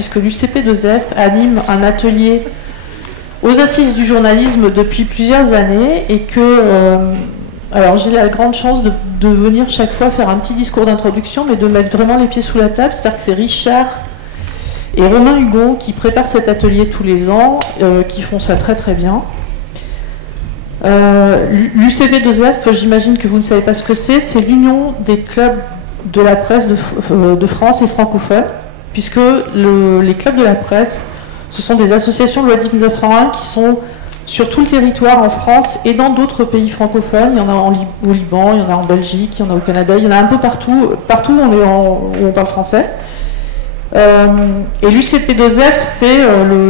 puisque l'UCP2F anime un atelier aux Assises du journalisme depuis plusieurs années, et que alors j'ai la grande chance de venir chaque fois faire un petit discours d'introduction, mais de mettre vraiment les pieds sous la table. C'est-à-dire que c'est Richard et Romain Hugon qui préparent cet atelier tous les ans, qui font ça très très bien. L'UCP2F, j'imagine que vous ne savez pas ce que c'est l'Union des clubs de la presse de France et francophones, puisque les clubs de la presse, ce sont des associations de loi 1901 qui sont sur tout le territoire en France et dans d'autres pays francophones. Il y en a au Liban, il y en a en Belgique, il y en a au Canada, il y en a un peu partout, où on parle français. Et l'UCP2F, c'est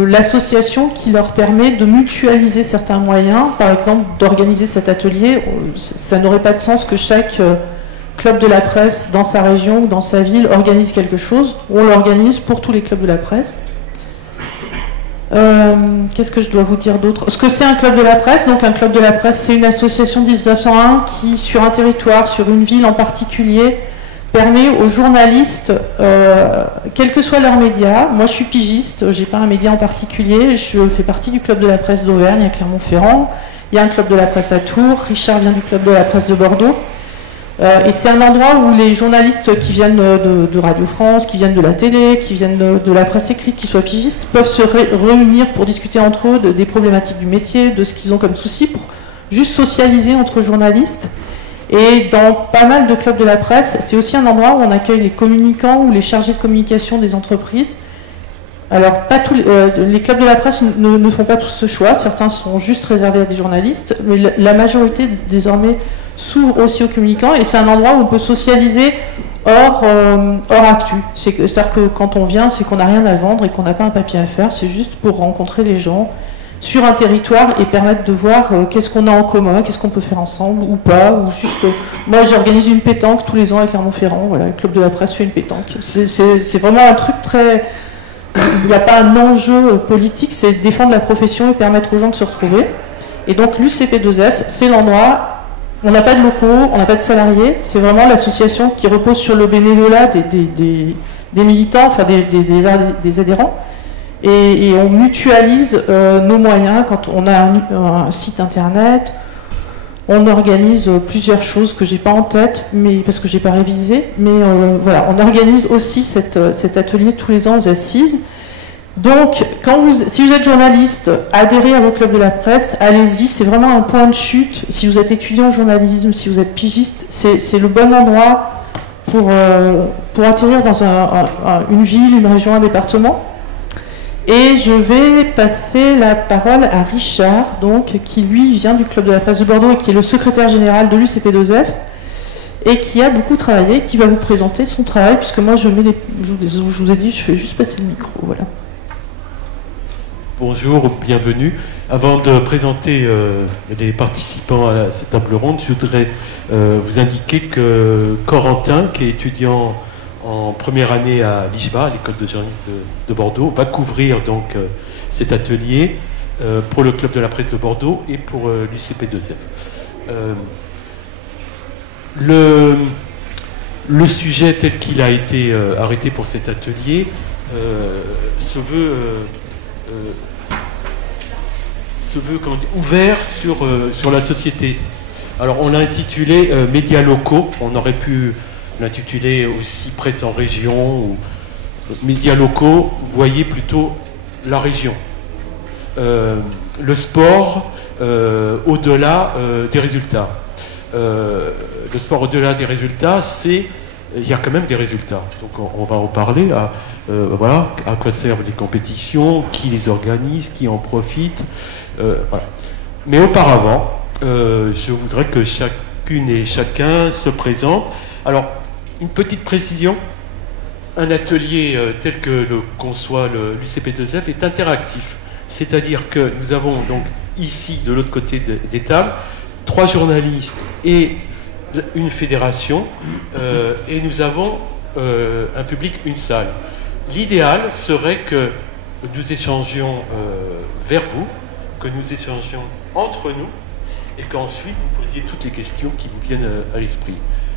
l'association qui leur permet de mutualiser certains moyens. Par exemple, d'organiser cet atelier, ça n'aurait pas de sens que chaque club de la presse dans sa région ou dans sa ville organise quelque chose. On l'organise pour tous les clubs de la presse. Qu'est-ce que je dois vous dire d'autre? Ce que c'est un club de la presse, donc un club de la presse, c'est une association 1901 qui, sur un territoire, sur une ville en particulier, permet aux journalistes, quels que soient leurs médias, moi je suis pigiste, j'ai pas un média en particulier, je fais partie du club de la presse d'Auvergne à Clermont-Ferrand, il y a un club de la presse à Tours, Richard vient du club de la presse de Bordeaux, et c'est un endroit où les journalistes qui viennent de Radio France, qui viennent de la télé, qui viennent de la presse écrite, qui soient pigistes, peuvent se réunir pour discuter entre eux des problématiques du métier, de ce qu'ils ont comme soucis, pour juste socialiser entre journalistes. Et dans pas mal de clubs de la presse, c'est aussi un endroit où on accueille les communicants ou les chargés de communication des entreprises. Alors, pas tous les clubs de la presse ne font pas tous ce choix, certains sont juste réservés à des journalistes, mais la majorité désormais s'ouvre aussi aux communicants, et c'est un endroit où on peut socialiser hors actu. C'est-à-dire que quand on vient, c'est qu'on n'a rien à vendre et qu'on n'a pas un papier à faire, c'est juste pour rencontrer les gens sur un territoire et permettre de voir qu'est-ce qu'on a en commun, qu'est-ce qu'on peut faire ensemble ou pas, ou juste... moi j'organise une pétanque tous les ans à Clermont-Ferrand, voilà, le club de la presse fait une pétanque. C'est vraiment un truc très... Il n'y a pas un enjeu politique, c'est défendre la profession et permettre aux gens de se retrouver. Et donc l'UCP2F, c'est l'endroit, on n'a pas de locaux, on n'a pas de salariés, c'est vraiment l'association qui repose sur le bénévolat des militants, enfin des adhérents. Et on mutualise nos moyens quand on a un site internet, on organise plusieurs choses que j'ai pas en tête, mais parce que j'ai pas révisé, mais voilà, on organise aussi cet atelier tous les ans aux Assises. Donc, si vous êtes journaliste, adhérez à vos clubs de la presse, allez-y, c'est vraiment un point de chute. Si vous êtes étudiant en journalisme, si vous êtes pigiste, c'est le bon endroit pour atterrir dans une ville, une région, un département. Et je vais passer la parole à Richard, donc, qui lui vient du club de la presse de Bordeaux et qui est le secrétaire général de l'UCP2F et qui a beaucoup travaillé, qui va vous présenter son travail, puisque moi je vous ai dit, je fais juste passer le micro, voilà. Bonjour, bienvenue. Avant de présenter les participants à cette table ronde, je voudrais vous indiquer que Corentin, qui est étudiant en première année à l'IJBA, à l'école de journalisme de Bordeaux, va couvrir donc cet atelier pour le club de la presse de Bordeaux et pour l'UCP2F. Le sujet tel qu'il a été arrêté pour cet atelier se veut comment dire, ouvert sur la société. Alors on l'a intitulé médias locaux, on aurait pu l'intituler aussi presse en région ou médias locaux, voyez plutôt la région. Le sport au-delà des résultats. Le sport au-delà des résultats, il y a quand même des résultats. Donc on va en parler. Voilà, à quoi servent les compétitions, qui les organise, qui en profite. Voilà. Mais auparavant, je voudrais que chacune et chacun se présente. Alors, une petite précision, un atelier tel que le conçoit l'UCP2F est interactif. C'est-à-dire que nous avons donc ici, de l'autre côté des tables, 3 journalistes et une fédération, et nous avons un public, une salle. L'idéal serait que nous échangions vers vous, que nous échangions entre nous, et qu'ensuite vous posiez toutes les questions qui vous viennent à l'esprit.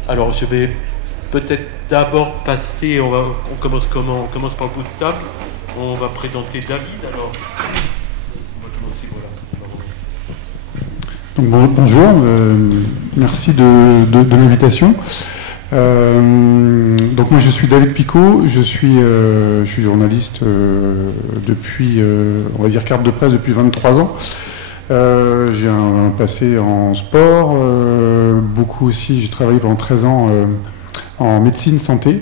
Alors je vais peut-être d'abord passer, on commence comment? On commence par le bout de table. On va présenter David, alors. On va commencer, voilà. Donc, bonjour, merci de l'invitation. Donc moi je suis David Picot, je suis journaliste depuis, on va dire carte de presse depuis 23 ans. J'ai un passé en sport, beaucoup aussi, j'ai travaillé pendant 13 ans en médecine santé,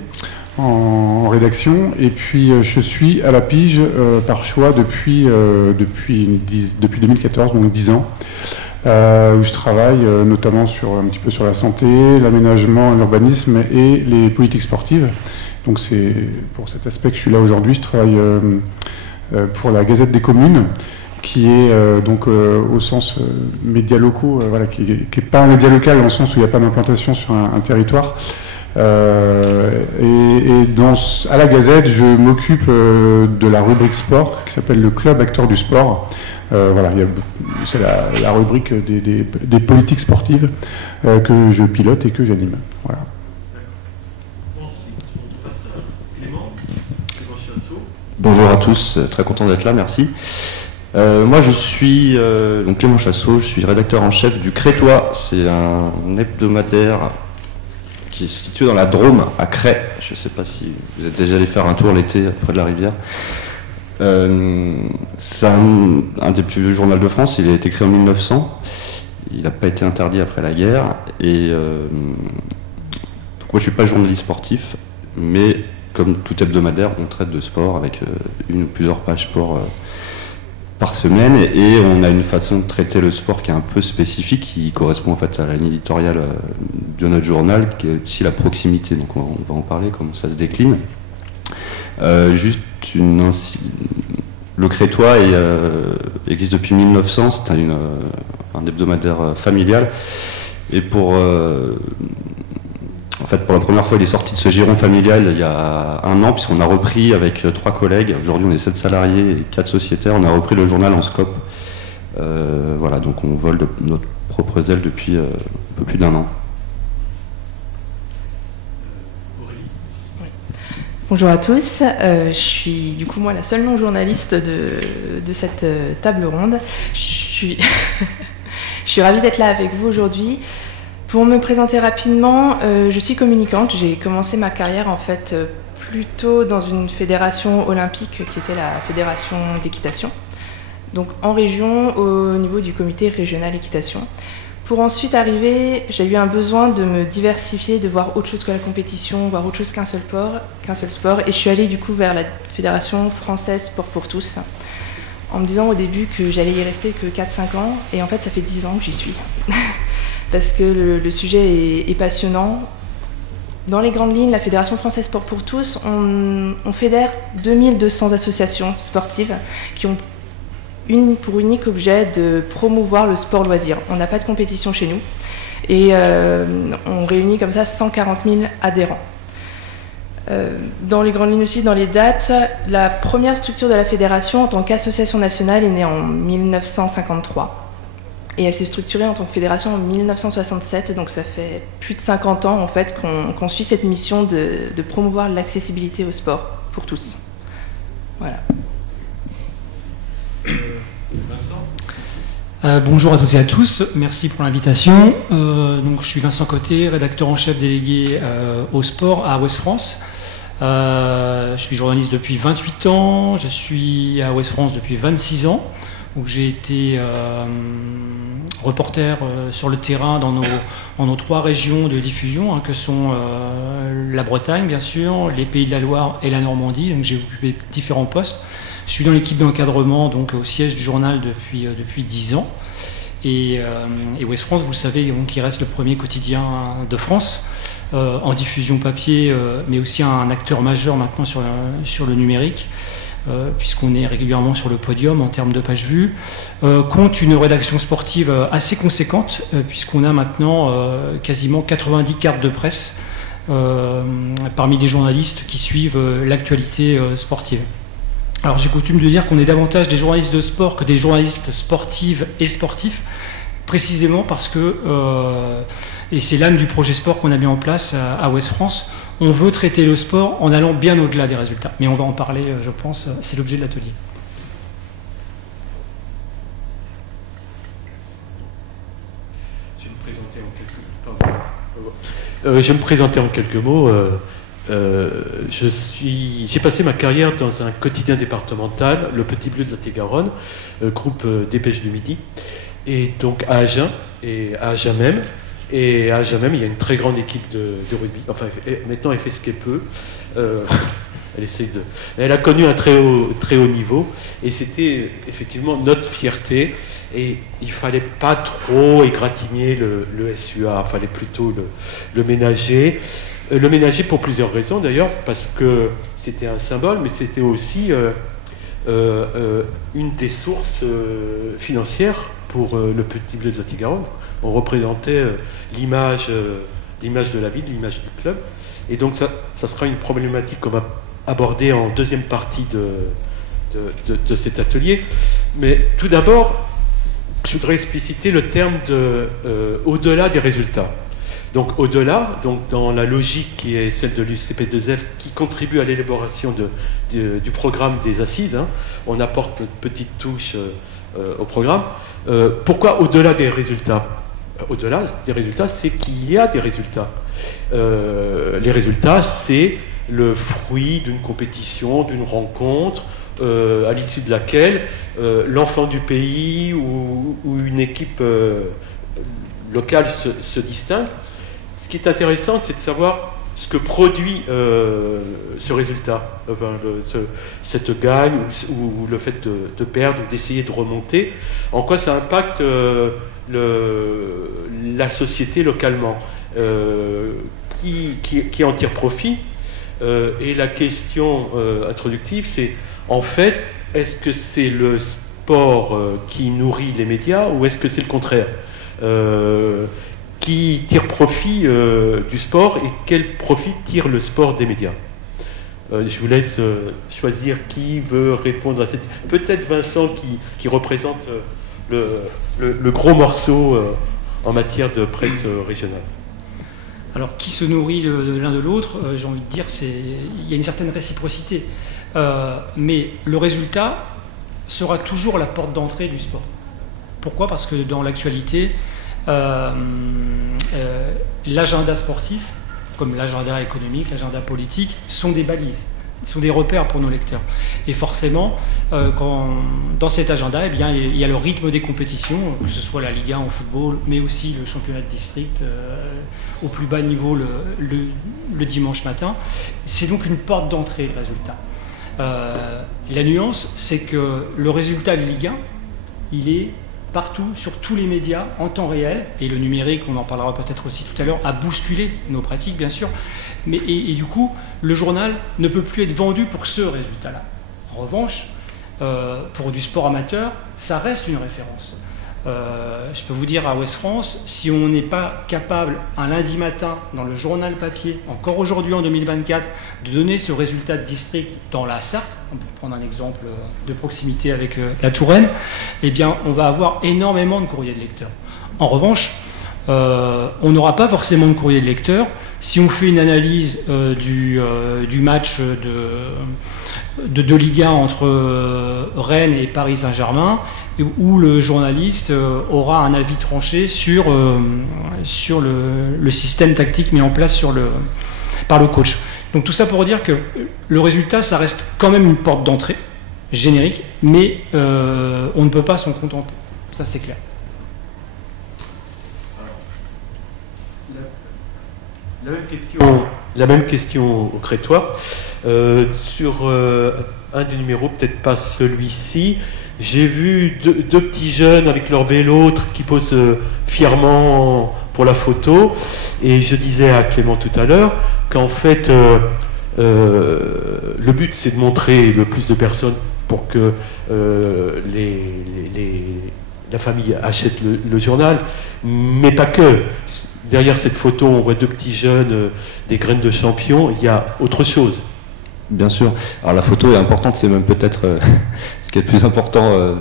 en rédaction, et puis je suis à la pige par choix depuis 2014, donc 10 ans. Où je travaille notamment un petit peu sur la santé, l'aménagement, l'urbanisme et les politiques sportives. Donc c'est pour cet aspect que je suis là aujourd'hui. Je travaille pour la Gazette des communes, qui est donc au sens médias locaux, voilà, qui n'est pas un média local dans le sens où il n'y a pas d'implantation sur un territoire. À la Gazette, je m'occupe de la rubrique sport qui s'appelle le Club Acteurs du Sport. Voilà, c'est la rubrique des politiques sportives que je pilote et que j'anime. Voilà. Ensuite, on passe à Clément Chassot. Bonjour à tous, très content d'être là, merci. Moi je suis donc Clément Chassot, je suis rédacteur en chef du Crétois. C'est un hebdomadaire qui est situé dans la Drôme, à Cray. Je ne sais pas si vous êtes déjà allé faire un tour l'été près de la rivière. C'est un des plus vieux journaux de France. Il a été créé en 1900. Il n'a pas été interdit après la guerre. Et donc moi, je ne suis pas journaliste sportif, mais comme tout hebdomadaire, on traite de sport avec une ou plusieurs pages sport par semaine. Et on a une façon de traiter le sport qui est un peu spécifique, qui correspond en fait à la ligne éditoriale de notre journal, qui est aussi la proximité. Donc on va en parler, comment ça se décline. Le Crétois existe depuis 1900, c'est un hebdomadaire familial. Et pour la première fois, il est sorti de ce giron familial il y a un an, puisqu'on a repris avec 3 collègues. Aujourd'hui, on est 7 salariés et 4 sociétaires. On a repris le journal en scope. Voilà, donc on vole de notre propre aile depuis un peu plus d'1 an. Bonjour à tous, je suis du coup moi la seule non-journaliste de cette table ronde. Je suis ravie d'être là avec vous aujourd'hui. Pour me présenter rapidement, je suis communicante. J'ai commencé ma carrière en fait plutôt dans une fédération olympique qui était la fédération d'équitation, donc en région au niveau du comité régional équitation. Pour ensuite arriver, j'ai eu un besoin de me diversifier, de voir autre chose que la compétition, voir autre chose qu'un seul sport. Et je suis allée du coup vers la Fédération française Sport pour tous, en me disant au début que j'allais y rester que 4-5 ans. Et en fait, ça fait 10 ans que j'y suis. Parce que le sujet est passionnant. Dans les grandes lignes, la Fédération française Sport pour tous, on fédère 2200 associations sportives qui ont pour unique objet de promouvoir le sport loisir. On n'a pas de compétition chez nous et on réunit comme ça 140 000 adhérents. Dans les grandes lignes aussi, dans les dates, la première structure de la fédération en tant qu'association nationale est née en 1953 et elle s'est structurée en tant que fédération en 1967, donc ça fait plus de 50 ans en fait qu'on suit cette mission de promouvoir l'accessibilité au sport pour tous. Voilà. Bonjour à toutes et à tous, merci pour l'invitation. Donc, je suis Vincent Côté, rédacteur en chef délégué au sport à Ouest France. Je suis journaliste depuis 28 ans, je suis à Ouest France depuis 26 ans. Donc, j'ai été reporter sur le terrain dans nos 3 régions de diffusion, que sont la Bretagne bien sûr, les Pays de la Loire et la Normandie. Donc, j'ai occupé différents postes. Je suis dans l'équipe d'encadrement, donc au siège du journal depuis 10 ans. Et Ouest France, vous le savez, donc, il reste le premier quotidien de France en diffusion papier, mais aussi un acteur majeur maintenant sur le numérique, puisqu'on est régulièrement sur le podium en termes de pages vues. Compte une rédaction sportive assez conséquente, puisqu'on a maintenant quasiment 90 cartes de presse parmi les journalistes qui suivent l'actualité sportive. Alors j'ai coutume de dire qu'on est davantage des journalistes de sport que des journalistes sportives et sportifs, précisément parce que, et c'est l'âme du projet sport qu'on a mis en place à Ouest France, on veut traiter le sport en allant bien au-delà des résultats. Mais on va en parler, je pense, c'est l'objet de l'atelier. Je vais me présenter en quelques mots. J'ai passé ma carrière dans un quotidien départemental, le Petit Bleu de la Lot-et-Garonne, groupe Dépêche du Midi, et donc à Agen, et à Agen même. Et à Agen même, il y a une très grande équipe de rugby. Enfin, maintenant, elle fait ce qu'elle peut. Elle a connu un très haut niveau, et c'était effectivement notre fierté. Et il fallait pas trop égratigner le SUA, il fallait plutôt le ménager. Le ménager pour plusieurs raisons d'ailleurs, parce que c'était un symbole, mais c'était aussi une des sources financières pour le Petit Bleu de la Lot-et-Garonne. On représentait l'image de la ville, l'image du club. Et donc ça sera une problématique qu'on va aborder en deuxième partie de cet atelier. Mais tout d'abord, je voudrais expliciter le terme de au-delà des résultats. Donc au-delà, donc dans la logique qui est celle de l'UCP2F, qui contribue à l'élaboration du programme des assises, hein, on apporte une petite touche au programme. Pourquoi au-delà des résultats? Au-delà des résultats, c'est qu'il y a des résultats. Les résultats, c'est le fruit d'une compétition, d'une rencontre, à l'issue de laquelle l'enfant du pays ou une équipe locale se distingue. Ce qui est intéressant, c'est de savoir ce que produit ce résultat, enfin, cette gagne ou le fait de perdre ou d'essayer de remonter, en quoi ça impacte la société localement, qui en tire profit. Et la question introductive, c'est en fait, est-ce que c'est le sport qui nourrit les médias ou est-ce que c'est le contraire qui tire profit du sport et quel profit tire le sport des médias? Je vous laisse choisir qui veut répondre à cette... Peut-être Vincent qui représente le gros morceau en matière de presse régionale. Alors, qui se nourrit de l'un de l'autre, j'ai envie de dire, il y a une certaine réciprocité. Mais le résultat sera toujours la porte d'entrée du sport. Pourquoi? Parce que dans l'actualité, l'agenda sportif, comme l'agenda économique, l'agenda politique, sont des balises, sont des repères pour nos lecteurs. Et forcément, dans cet agenda, eh bien, il y a le rythme des compétitions, que ce soit la Ligue 1 au football, mais aussi le championnat de district au plus bas niveau le dimanche matin. C'est donc une porte d'entrée, le résultat. La nuance, c'est que le résultat de Ligue 1, il est partout, sur tous les médias, en temps réel, et le numérique, on en parlera peut-être aussi tout à l'heure, a bousculé nos pratiques, bien sûr, mais, et du coup, le journal ne peut plus être vendu pour ce résultat-là. En revanche, pour du sport amateur, ça reste une référence. Je peux vous dire, à Ouest France, si on n'est pas capable, un lundi matin, dans le journal papier, encore aujourd'hui en 2024, de donner ce résultat de district dans la Sarthe, pour prendre un exemple de proximité avec la Touraine, eh bien, on va avoir énormément de courriers de lecteurs. En revanche, on n'aura pas forcément de courrier de lecteurs si on fait une analyse du match de Ligue 1 entre Rennes et Paris Saint-Germain, où le journaliste aura un avis tranché sur le système tactique mis en place par le coach. Donc tout ça pour dire que le résultat, ça reste quand même une porte d'entrée générique, mais on ne peut pas s'en contenter. Ça, c'est clair. La même question au Crétois. Sur un des numéros, peut-être pas celui-ci, j'ai vu deux petits jeunes avec leur vélo qui posent fièrement pour la photo. Et je disais à Clément tout à l'heure qu'en fait, le but, c'est de montrer le plus de personnes pour que la famille achète le journal, mais pas que. Derrière cette photo, on voit deux petits jeunes, des graines de champion. Il y a autre chose. Bien sûr. Alors la photo est importante, c'est même peut-être ce qui est le plus important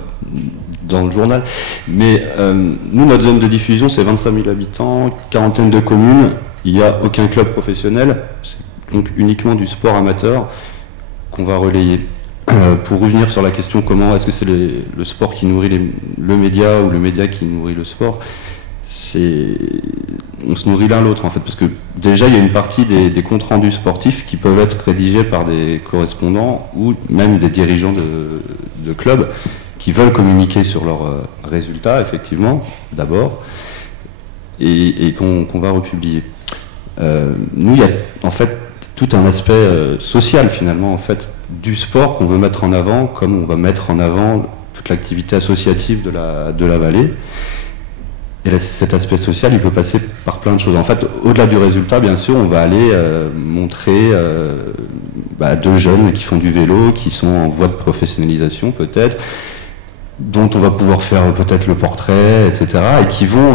dans le journal. Mais nous, notre zone de diffusion, c'est 25 000 habitants, quarantaine de communes. Il n'y a aucun club professionnel. C'est donc uniquement du sport amateur qu'on va relayer. Pour revenir sur la question comment est-ce que c'est le sport qui nourrit le média ou le média qui nourrit le sport, on se nourrit l'un l'autre en fait, parce que déjà il y a une partie des comptes rendus sportifs qui peuvent être rédigés par des correspondants ou même des dirigeants de clubs qui veulent communiquer sur leurs résultats, effectivement, d'abord, et qu'on va republier. Nous, il y a en fait tout un aspect social finalement en fait du sport qu'on veut mettre en avant, comme on va mettre en avant toute l'activité associative de la vallée. Et là, cet aspect social, il peut passer par plein de choses. En fait, au-delà du résultat, bien sûr, on va aller montrer deux jeunes qui font du vélo, qui sont en voie de professionnalisation peut-être, dont on va pouvoir faire peut-être le portrait, etc., et qui vont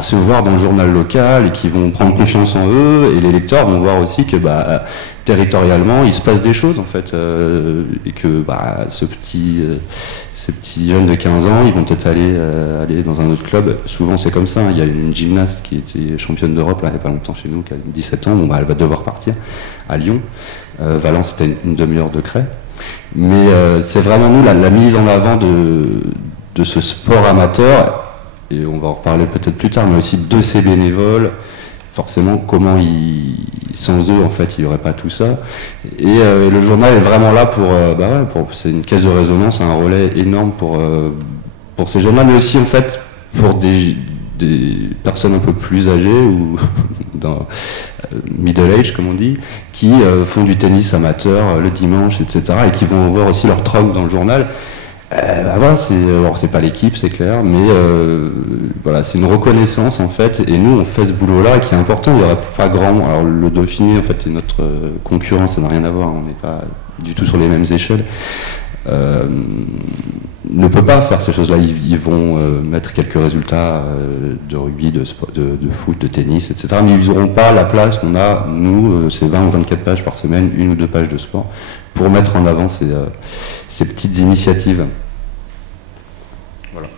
se voir dans le journal local, et qui vont prendre confiance en eux, et les lecteurs vont voir aussi que territorialement, il se passe des choses, en fait, et que ces petits jeunes de 15 ans, ils vont peut-être aller dans un autre club. Souvent, c'est comme ça. Il y a une gymnaste qui était championne d'Europe, là, il n'y a pas longtemps chez nous, qui a 17 ans, elle va devoir partir à Lyon. Valence, c'était une demi-heure de Cray. Mais c'est vraiment nous la mise en avant de ce sport amateur, et on va en reparler peut-être plus tard, mais aussi de ces bénévoles, forcément comment sans eux en fait il n'y aurait pas tout ça, et le journal est vraiment là pour c'est une caisse de résonance, un relais énorme pour ces jeunes-là, mais aussi en fait pour des personnes un peu plus âgées ou dans middle age comme on dit, qui font du tennis amateur le dimanche, etc., et qui vont voir aussi leur troc dans le journal. C'est pas l'équipe, c'est clair, mais c'est une reconnaissance en fait, et nous on fait ce boulot-là qui est important. Il n'y aurait pas grand. Alors le Dauphiné en fait est notre concurrent, ça n'a rien à voir, on n'est pas du tout sur les mêmes échelles. Ne peut pas faire ces choses-là. Ils vont mettre quelques résultats de rugby, de foot, de tennis, etc. Mais ils n'auront pas la place qu'on a, nous, c'est 20 ou 24 pages par semaine, 1 ou 2 pages de sport, pour mettre en avant ces petites initiatives. Voilà.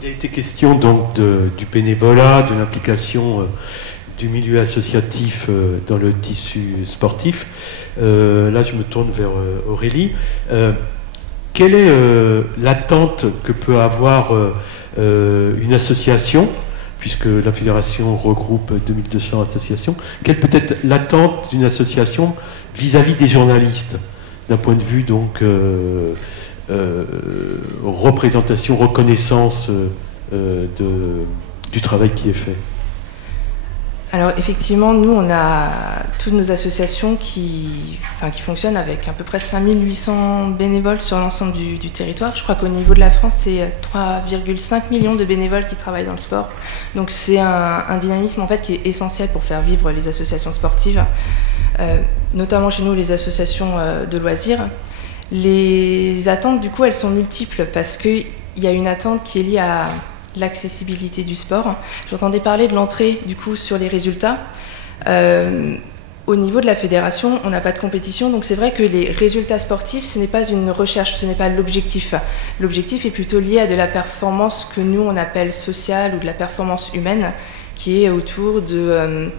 Il a été question donc du bénévolat, de l'implication du milieu associatif dans le tissu sportif. Là, je me tourne vers Aurélie. Quelle est l'attente que peut avoir une association, puisque la fédération regroupe 2200 associations? Quelle peut être l'attente d'une association vis-à-vis des journalistes, d'un point de vue donc représentation, reconnaissance du travail qui est fait? Alors effectivement, nous, on a toutes nos associations qui fonctionnent avec à peu près 5800 bénévoles sur l'ensemble du territoire. Je crois qu'au niveau de la France, c'est 3,5 millions de bénévoles qui travaillent dans le sport. Donc c'est un dynamisme en fait qui est essentiel pour faire vivre les associations sportives, notamment chez nous les associations de loisirs. Les attentes, du coup, elles sont multiples parce qu'il y a une attente qui est liée à l'accessibilité du sport. J'entendais parler de l'entrée du coup sur les résultats. Au niveau de la fédération, on n'a pas de compétition, donc c'est vrai que les résultats sportifs, ce n'est pas une recherche, ce n'est pas l'objectif. L'objectif est plutôt lié à de la performance que nous on appelle sociale ou de la performance humaine, qui est autour de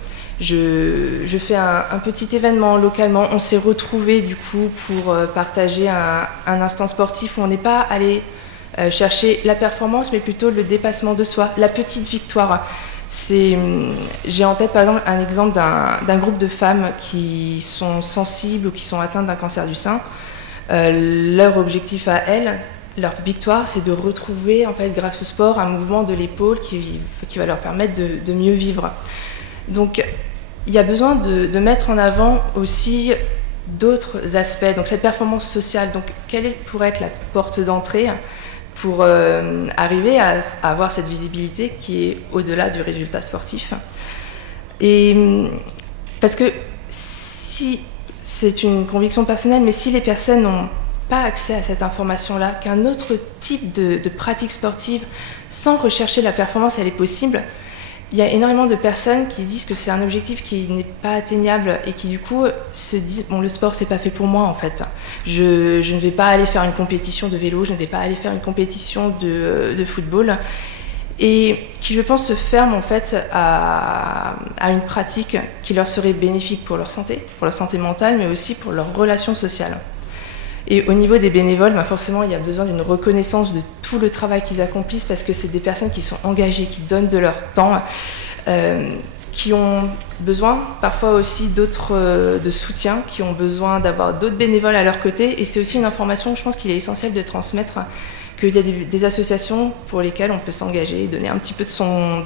je fais un petit événement localement, on s'est retrouvés du coup pour partager un instant sportif où on n'est pas allé chercher la performance, mais plutôt le dépassement de soi, la petite victoire. J'ai en tête par exemple un exemple d'un groupe de femmes qui sont sensibles ou qui sont atteintes d'un cancer du sein. Leur objectif à elles, leur victoire, c'est de retrouver en fait grâce au sport un mouvement de l'épaule qui va leur permettre de mieux vivre. Donc il y a besoin de mettre en avant aussi d'autres aspects. Donc cette performance sociale, donc quelle pourrait être la porte d'entrée pour arriver à avoir cette visibilité qui est au-delà du résultat sportif. Et parce que si c'est une conviction personnelle, mais si les personnes n'ont pas accès à cette information-là, qu'un autre type de pratique sportive sans rechercher la performance, elle est possible, il y a énormément de personnes qui disent que c'est un objectif qui n'est pas atteignable et qui du coup se disent bon, le sport c'est pas fait pour moi en fait. Je ne vais pas aller faire une compétition de vélo, je ne vais pas aller faire une compétition de football. et qui, je pense, se ferment en fait à une pratique qui leur serait bénéfique pour leur santé mentale, mais aussi pour leurs relations sociales. Et au niveau des bénévoles, forcément, il y a besoin d'une reconnaissance de tout le travail qu'ils accomplissent, parce que c'est des personnes qui sont engagées, qui donnent de leur temps, qui ont besoin parfois aussi de soutien, qui ont besoin d'avoir d'autres bénévoles à leur côté. Et c'est aussi une information, je pense, qu'il est essentiel de transmettre, qu'il y a des associations pour lesquelles on peut s'engager et donner un petit peu de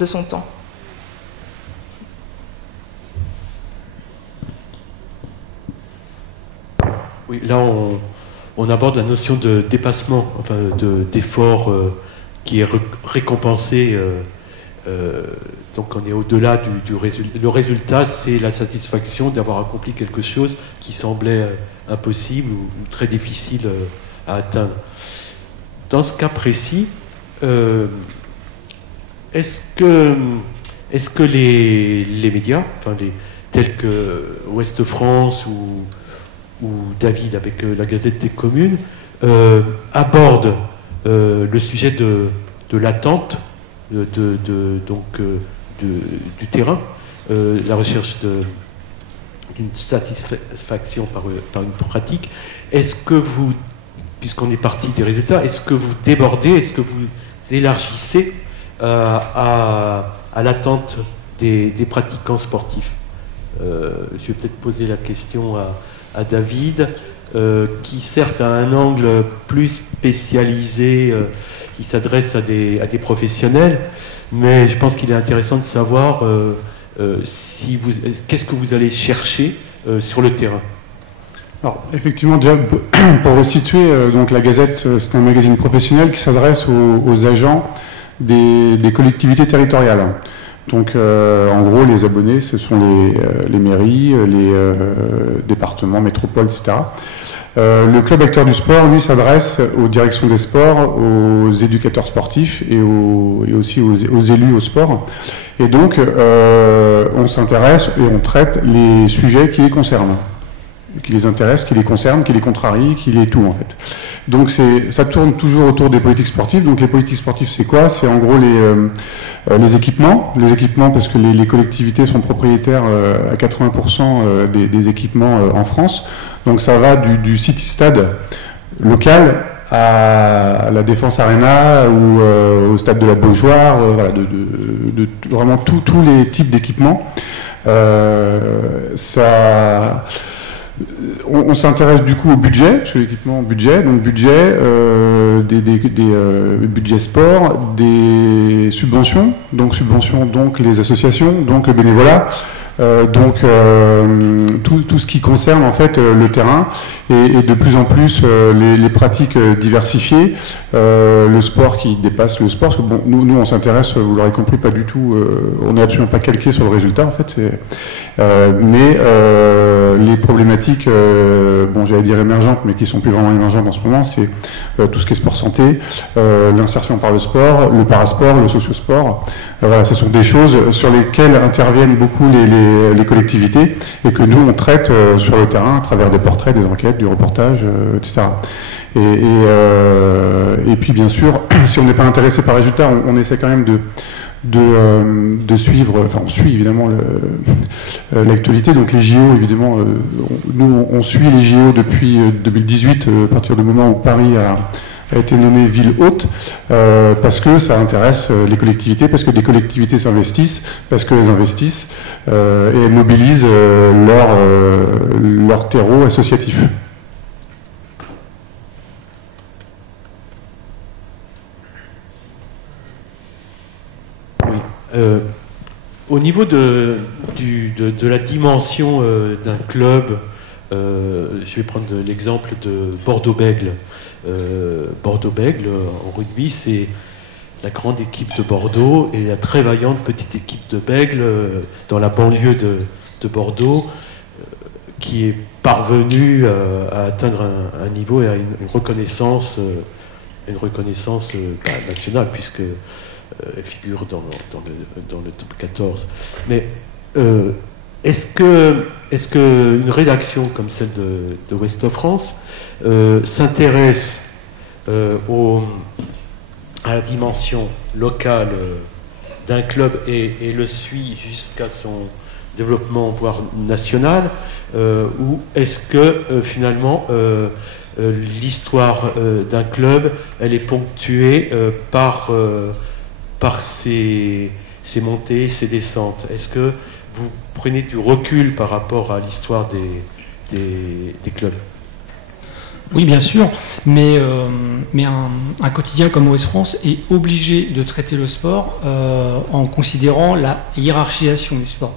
son temps. Oui, là on aborde la notion de dépassement, enfin d'effort qui est récompensé. Donc on est au-delà du résultat. Le résultat, c'est la satisfaction d'avoir accompli quelque chose qui semblait impossible ou très difficile à atteindre. Dans ce cas précis, est-ce que les médias, enfin tels que Ouest France ou David avec la Gazette des communes, abordent le sujet de l'attente du terrain, la recherche d'une satisfaction par une pratique. Est-ce que vous, puisqu'on est parti des résultats, est-ce que vous débordez, est-ce que vous élargissez à l'attente des pratiquants sportifs? Je vais peut-être poser la question à David, qui certes a un angle plus spécialisé, qui s'adresse à des professionnels, mais je pense qu'il est intéressant de savoir qu'est-ce que vous allez chercher sur le terrain. Alors, effectivement, déjà, pour resituer, donc la Gazette, c'est un magazine professionnel qui s'adresse aux agents des collectivités territoriales. Donc, en gros, les abonnés, ce sont les mairies, les départements, métropoles, etc. Le club acteur du sport, lui, s'adresse aux directions des sports, aux éducateurs sportifs et aussi aux élus au sport. Et donc, on s'intéresse et on traite les sujets qui les concernent, qui les intéressent, qui les concernent, qui les contrarient, qui les tout, en fait. Donc, ça tourne toujours autour des politiques sportives. Donc, les politiques sportives, c'est quoi? C'est en gros les équipements. Les équipements, parce que les collectivités sont propriétaires à 80% des équipements en France. Donc, ça va du City Stade local à la Défense Arena ou au stade de la Beaujoire, voilà, de vraiment tous les types d'équipements. On s'intéresse du coup au budget, sur l'équipement budget, donc budget, des budgets sport, des subventions, donc les associations, donc le bénévolat, tout ce qui concerne en fait le terrain et de plus en plus les pratiques diversifiées, le sport qui dépasse le sport, parce que bon, nous on s'intéresse, vous l'aurez compris, pas du tout, on n'est absolument pas calqué sur le résultat en fait, mais les problématiques, bon j'allais dire émergentes, mais qui sont plus vraiment émergentes en ce moment, c'est tout ce qui est sport santé, l'insertion par le sport, le parasport, le sociosport. Voilà, ce sont des choses sur lesquelles interviennent beaucoup les collectivités et que nous on traite sur le terrain à travers des portraits, des enquêtes, du reportage, etc. Et puis bien sûr, si on n'est pas intéressé par les résultats, on essaie quand même de suivre, enfin on suit évidemment l'actualité, donc les JO évidemment, nous on suit les JO depuis 2018, à partir du moment où Paris a été nommée ville hôte, parce que ça intéresse les collectivités, parce que des collectivités s'investissent, parce qu'elles investissent et elles mobilisent leur terreau associatif. Au niveau de la dimension d'un club, je vais prendre l'exemple de Bordeaux-Bègles. Bordeaux-Bègles, en rugby, c'est la grande équipe de Bordeaux et la très vaillante petite équipe de Bègles dans la banlieue de Bordeaux, qui est parvenue à atteindre un niveau et à une reconnaissance nationale, puisque elle figure dans le top 14. Mais est-ce que une rédaction comme celle de Ouest France s'intéresse à la dimension locale d'un club et le suit jusqu'à son développement, voire national, ou est-ce que finalement l'histoire d'un club, elle est ponctuée par ses montées, ses descentes? Est-ce que vous prenez du recul par rapport à l'histoire des clubs? Oui, bien sûr, mais un quotidien comme Ouest France est obligé de traiter le sport en considérant la hiérarchisation du sport.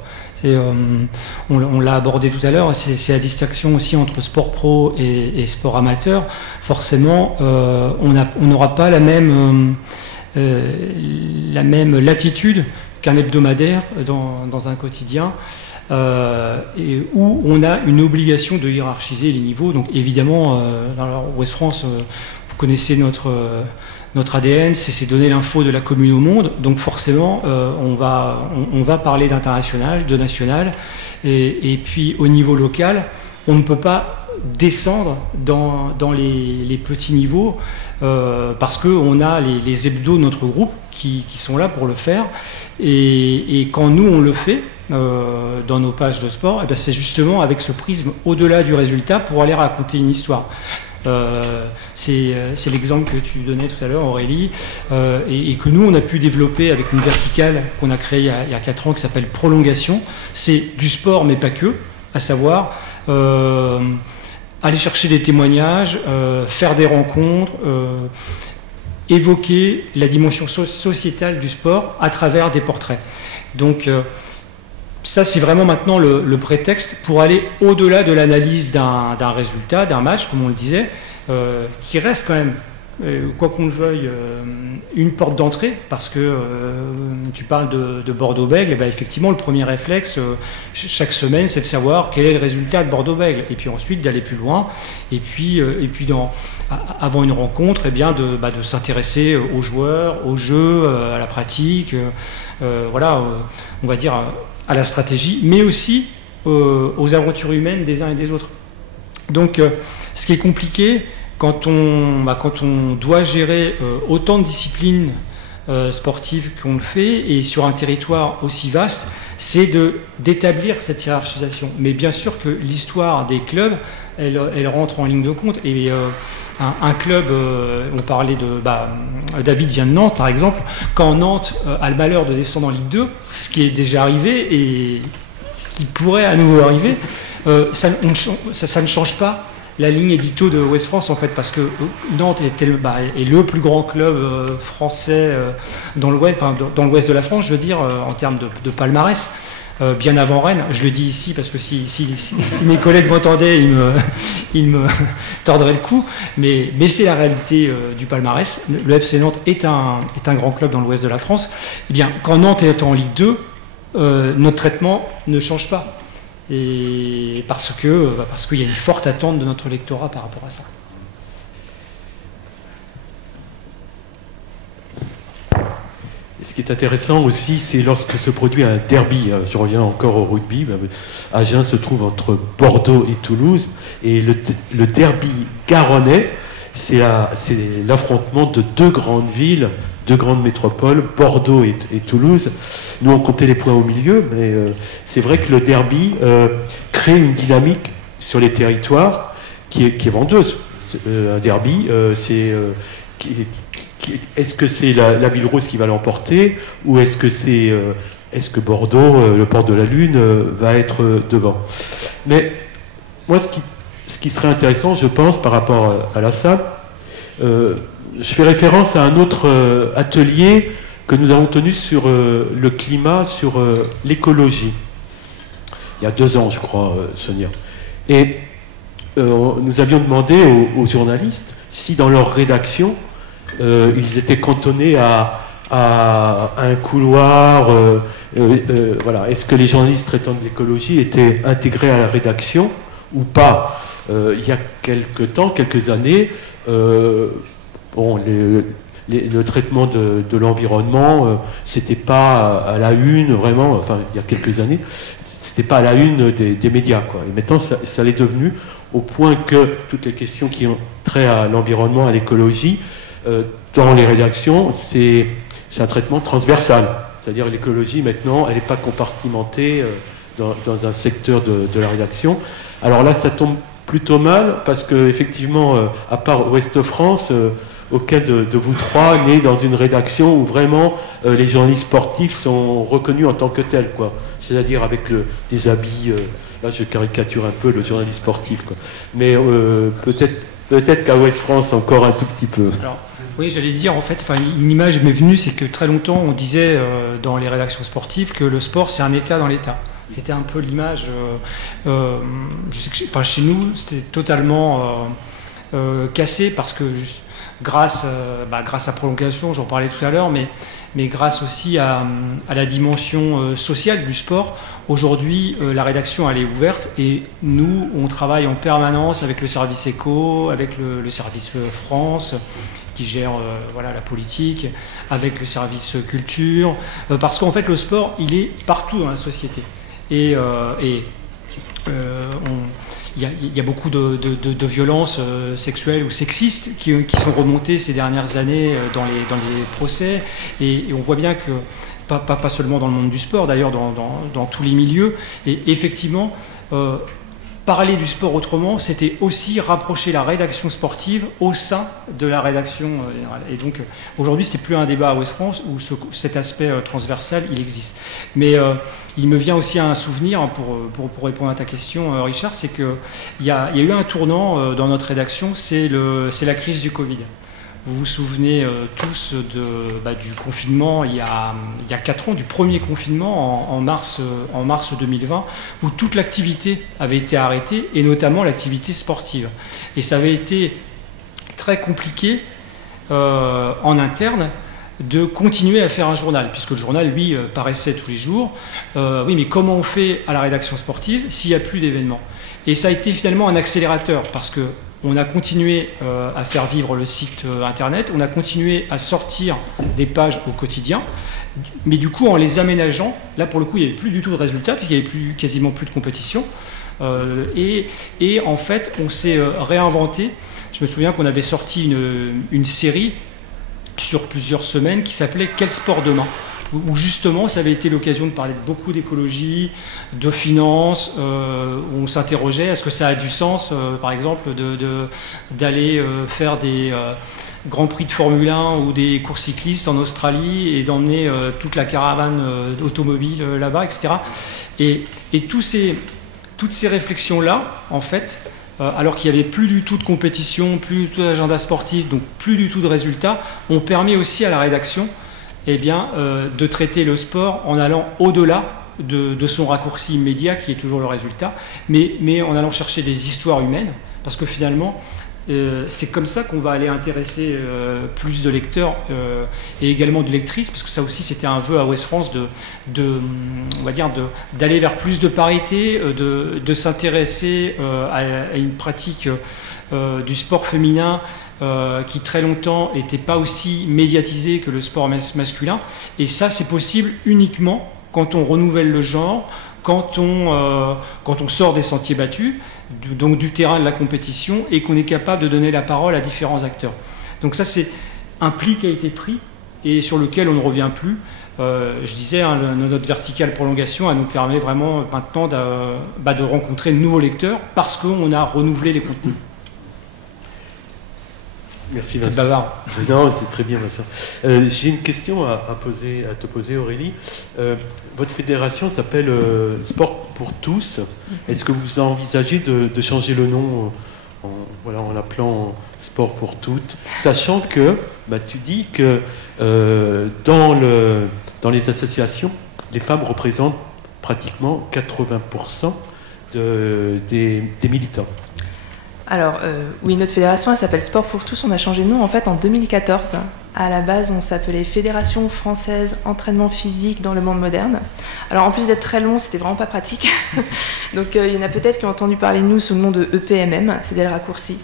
On l'a abordé tout à l'heure, c'est la distinction aussi entre sport pro et sport amateur. Forcément, on n'aura pas la même latitude qu'un hebdomadaire dans un quotidien. Et où on a une obligation de hiérarchiser les niveaux. Donc évidemment, dans Ouest France, vous connaissez notre ADN, c'est donner l'info de la commune au monde. Donc forcément, on va parler d'international, de national. Et puis au niveau local, on ne peut pas descendre dans les petits niveaux parce qu'on a les hebdos de notre groupe qui sont là pour le faire. Et quand nous, on le fait, dans nos pages de sport, et bien c'est justement avec ce prisme au-delà du résultat pour aller raconter une histoire. C'est l'exemple que tu donnais tout à l'heure, Aurélie, et que nous, on a pu développer avec une verticale qu'on a créée il y a 4 ans qui s'appelle Prolongation. C'est du sport, mais pas que, à savoir aller chercher des témoignages, faire des rencontres, évoquer la dimension sociétale du sport à travers des portraits. Donc, ça, c'est vraiment maintenant le prétexte pour aller au-delà de l'analyse d'un résultat, d'un match, comme on le disait, qui reste quand même, quoi qu'on le veuille, une porte d'entrée, parce que tu parles de Bordeaux-Bègles, et bien effectivement, le premier réflexe, chaque semaine, c'est de savoir quel est le résultat de Bordeaux-Bègles, et puis ensuite d'aller plus loin, et puis avant une rencontre, eh bien de s'intéresser aux joueurs, au jeu, à la pratique, voilà, on va dire à la stratégie, mais aussi aux aventures humaines des uns et des autres. Donc, ce qui est compliqué quand on doit gérer autant de disciplines sportives qu'on le fait, et sur un territoire aussi vaste, c'est d'établir cette hiérarchisation. Mais bien sûr que l'histoire des clubs, elle rentre en ligne de compte. Et un club, on parlait David vient de Nantes par exemple, quand Nantes a le malheur de descendre en Ligue 2, ce qui est déjà arrivé et qui pourrait à nouveau arriver, ça ne change pas la ligne édito de Ouest France en fait, parce que Nantes est le plus grand club français dans l'ouest de la France, je veux dire, en termes de palmarès. Bien avant Rennes, je le dis ici parce que si mes collègues m'entendaient, ils me tordraient le cou, mais c'est la réalité du palmarès. Le FC Nantes est un grand club dans l'ouest de la France. Eh bien, quand Nantes est en Ligue 2, notre traitement ne change pas. Et parce qu'il y a une forte attente de notre lectorat par rapport à ça. Et ce qui est intéressant aussi, c'est lorsque se produit un derby. Je reviens encore au rugby. Agen se trouve entre Bordeaux et Toulouse. Et le derby garonnais, c'est l'affrontement de deux grandes villes, deux grandes métropoles, Bordeaux et Toulouse. Nous, on comptait les points au milieu, mais c'est vrai que le derby crée une dynamique sur les territoires qui est vendeuse. Un derby, est-ce que c'est la Ville Rose qui va l'emporter, ou est-ce que Bordeaux, le port de la Lune, va être devant? Mais moi, ce qui serait intéressant, je pense, par rapport à la salle, je fais référence à un autre atelier que nous avons tenu sur le climat, sur l'écologie. Il y a 2 ans, je crois, Sonia. Et nous avions demandé aux journalistes si dans leur rédaction, ils étaient cantonnés à un couloir. Voilà. Est-ce que les journalistes traitant de l'écologie étaient intégrés à la rédaction ou pas? Il y a quelques années, le traitement de l'environnement, c'était pas à la une vraiment. Enfin, il y a quelques années, c'était pas à la une des médias, quoi. Et maintenant, ça l'est devenu, au point que toutes les questions qui ont trait à l'environnement, à l'écologie, dans les rédactions, c'est un traitement transversal. C'est-à-dire l'écologie, maintenant, elle n'est pas compartimentée dans un secteur de la rédaction. Alors là, ça tombe plutôt mal, parce qu'effectivement, à part Ouest France, aucun de vous trois n'est dans une rédaction où vraiment les journalistes sportifs sont reconnus en tant que tels, quoi. C'est-à-dire avec des habits, là je caricature un peu le journaliste sportif, quoi. Mais peut-être qu'à Ouest France encore un tout petit peu. Alors, oui, j'allais dire, en fait, une image m'est venue, c'est que très longtemps on disait dans les rédactions sportives que le sport c'est un État dans l'État. C'était un peu l'image, je sais que chez nous c'était totalement cassé, parce que grâce à prolongation, j'en parlais tout à l'heure, mais grâce aussi à la dimension sociale du sport, aujourd'hui la rédaction elle est ouverte, et nous on travaille en permanence avec le service éco, avec le service France qui gère la politique, avec le service culture, parce qu'en fait le sport il est partout dans la société, et il y a beaucoup de violences sexuelles ou sexistes qui sont remontées ces dernières années dans les procès, et on voit bien que, pas seulement dans le monde du sport, d'ailleurs dans tous les milieux, et effectivement, parler du sport autrement, c'était aussi rapprocher la rédaction sportive au sein de la rédaction générale. Et donc aujourd'hui, c'est plus un débat à Ouest France où cet aspect transversal, il existe. Mais il me vient aussi un souvenir, pour répondre à ta question, Richard, c'est qu'il y a eu un tournant dans notre rédaction, c'est la crise du Covid. Vous vous souvenez tous du confinement il y a 4 ans, du premier confinement en mars 2020, où toute l'activité avait été arrêtée, et notamment l'activité sportive. Et ça avait été très compliqué en interne de continuer à faire un journal, puisque le journal, lui, paraissait tous les jours. Oui, mais comment on fait à la rédaction sportive s'il n'y a plus d'événements? Et ça a été finalement un accélérateur, parce que on a continué à faire vivre le site internet, on a continué à sortir des pages au quotidien, mais du coup en les aménageant, là pour le coup il n'y avait plus du tout de résultats, puisqu'il n'y avait quasiment plus de compétition, et en fait on s'est réinventé. Je me souviens qu'on avait sorti une série sur plusieurs semaines qui s'appelait « Quel sport demain ?» où justement ça avait été l'occasion de parler beaucoup d'écologie, de finances, où on s'interrogeait, est-ce que ça a du sens, par exemple, d'aller faire des grands prix de Formule 1 ou des courses cyclistes en Australie et d'emmener toute la caravane automobile là-bas, etc. Et toutes ces réflexions-là, en fait, alors qu'il n'y avait plus du tout de compétition, plus du tout d'agenda sportif, donc plus du tout de résultats, ont permis aussi à la rédaction de traiter le sport en allant au-delà de son raccourci immédiat qui est toujours le résultat, mais en allant chercher des histoires humaines, parce que finalement c'est comme ça qu'on va aller intéresser plus de lecteurs et également de lectrices, parce que ça aussi c'était un vœu à Ouest France d'aller vers plus de parité, de s'intéresser à une pratique du sport féminin qui très longtemps n'était pas aussi médiatisé que le sport masculin, et ça c'est possible uniquement quand on renouvelle le genre, quand on sort des sentiers battus, donc du terrain de la compétition, et qu'on est capable de donner la parole à différents acteurs. Donc ça c'est un pli qui a été pris et sur lequel on ne revient plus. Je disais, notre verticale prolongation, elle nous permet vraiment maintenant de rencontrer de nouveaux lecteurs parce qu'on a renouvelé les contenus. Merci Vincent. Bavard. Non, c'est très bien Vincent. J'ai une question à te poser, Aurélie. Votre fédération s'appelle Sport pour tous. Est-ce que vous envisagez de changer le nom en l'appelant Sport pour toutes, sachant que tu dis que dans les associations, les femmes représentent pratiquement 80% des militants. Alors, oui, notre fédération, elle s'appelle Sport pour tous. On a changé de nom, en fait, en 2014. À la base, on s'appelait Fédération Française Entraînement Physique dans le monde moderne. Alors, en plus d'être très long, c'était vraiment pas pratique. Donc, il y en a peut-être qui ont entendu parler de nous sous le nom de EPMM. C'était le raccourci.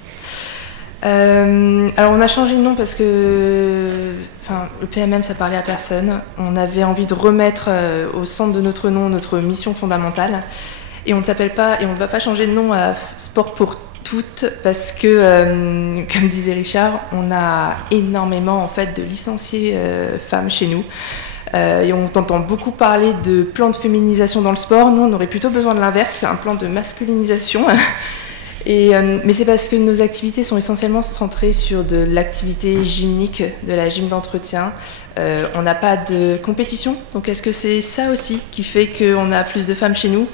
Alors, on a changé de nom parce que... EPMM, ça parlait à personne. On avait envie de remettre au centre de notre nom notre mission fondamentale. Et on ne s'appelle pas... Et on ne va pas changer de nom à Sport pour foot parce que, comme disait Richard, on a énormément en fait de licenciés femmes chez nous. Et on entend beaucoup parler de plan de féminisation dans le sport. Nous, on aurait plutôt besoin de l'inverse, un plan de masculinisation. Mais c'est parce que nos activités sont essentiellement centrées sur de l'activité gymnique, de la gym d'entretien. On n'a pas de compétition. Donc est-ce que c'est ça aussi qui fait qu'on a plus de femmes chez nous ?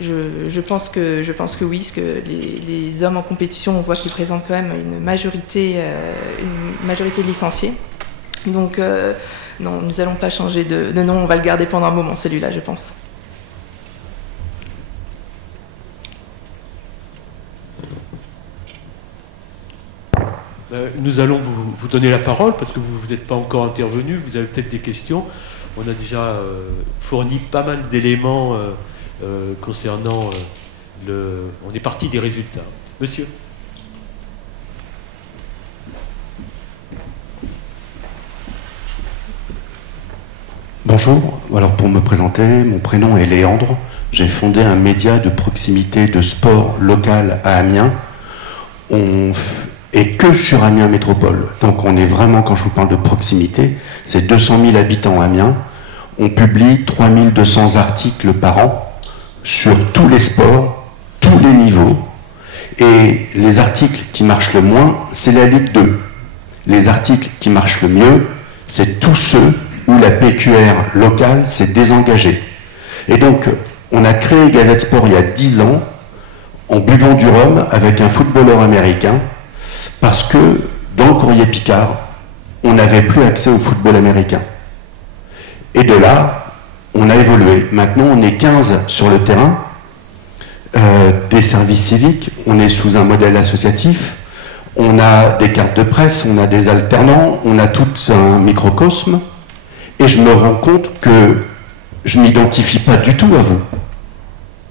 Je pense que oui, parce que les hommes en compétition, on voit qu'ils présentent quand même une majorité de licenciés. Donc non, nous n'allons pas changer de nom, on va le garder pendant un moment, celui-là, je pense. Nous allons vous donner la parole parce que vous n'êtes pas encore intervenu, vous avez peut-être des questions. On a déjà fourni pas mal d'éléments concernant on est parti des résultats. Monsieur. Bonjour, alors pour me présenter, mon prénom est Léandre. J'ai fondé un média de proximité de sport local à Amiens. Et que sur Amiens Métropole. Donc on est vraiment, quand je vous parle de proximité, c'est 200 000 habitants à Amiens. On publie 3200 articles par an sur tous les sports, tous les niveaux. Et les articles qui marchent le moins, c'est la Ligue 2. Les articles qui marchent le mieux, c'est tous ceux où la PQR locale s'est désengagée. Et donc, on a créé Gazette Sport il y a 10 ans, en buvant du rhum avec un footballeur américain, parce que dans le Courrier Picard, on n'avait plus accès au football américain. Et de là, on a évolué. Maintenant, on est 15 sur le terrain, des services civiques, on est sous un modèle associatif, on a des cartes de presse, on a des alternants, on a tout un microcosme, et je me rends compte que je ne m'identifie pas du tout à vous.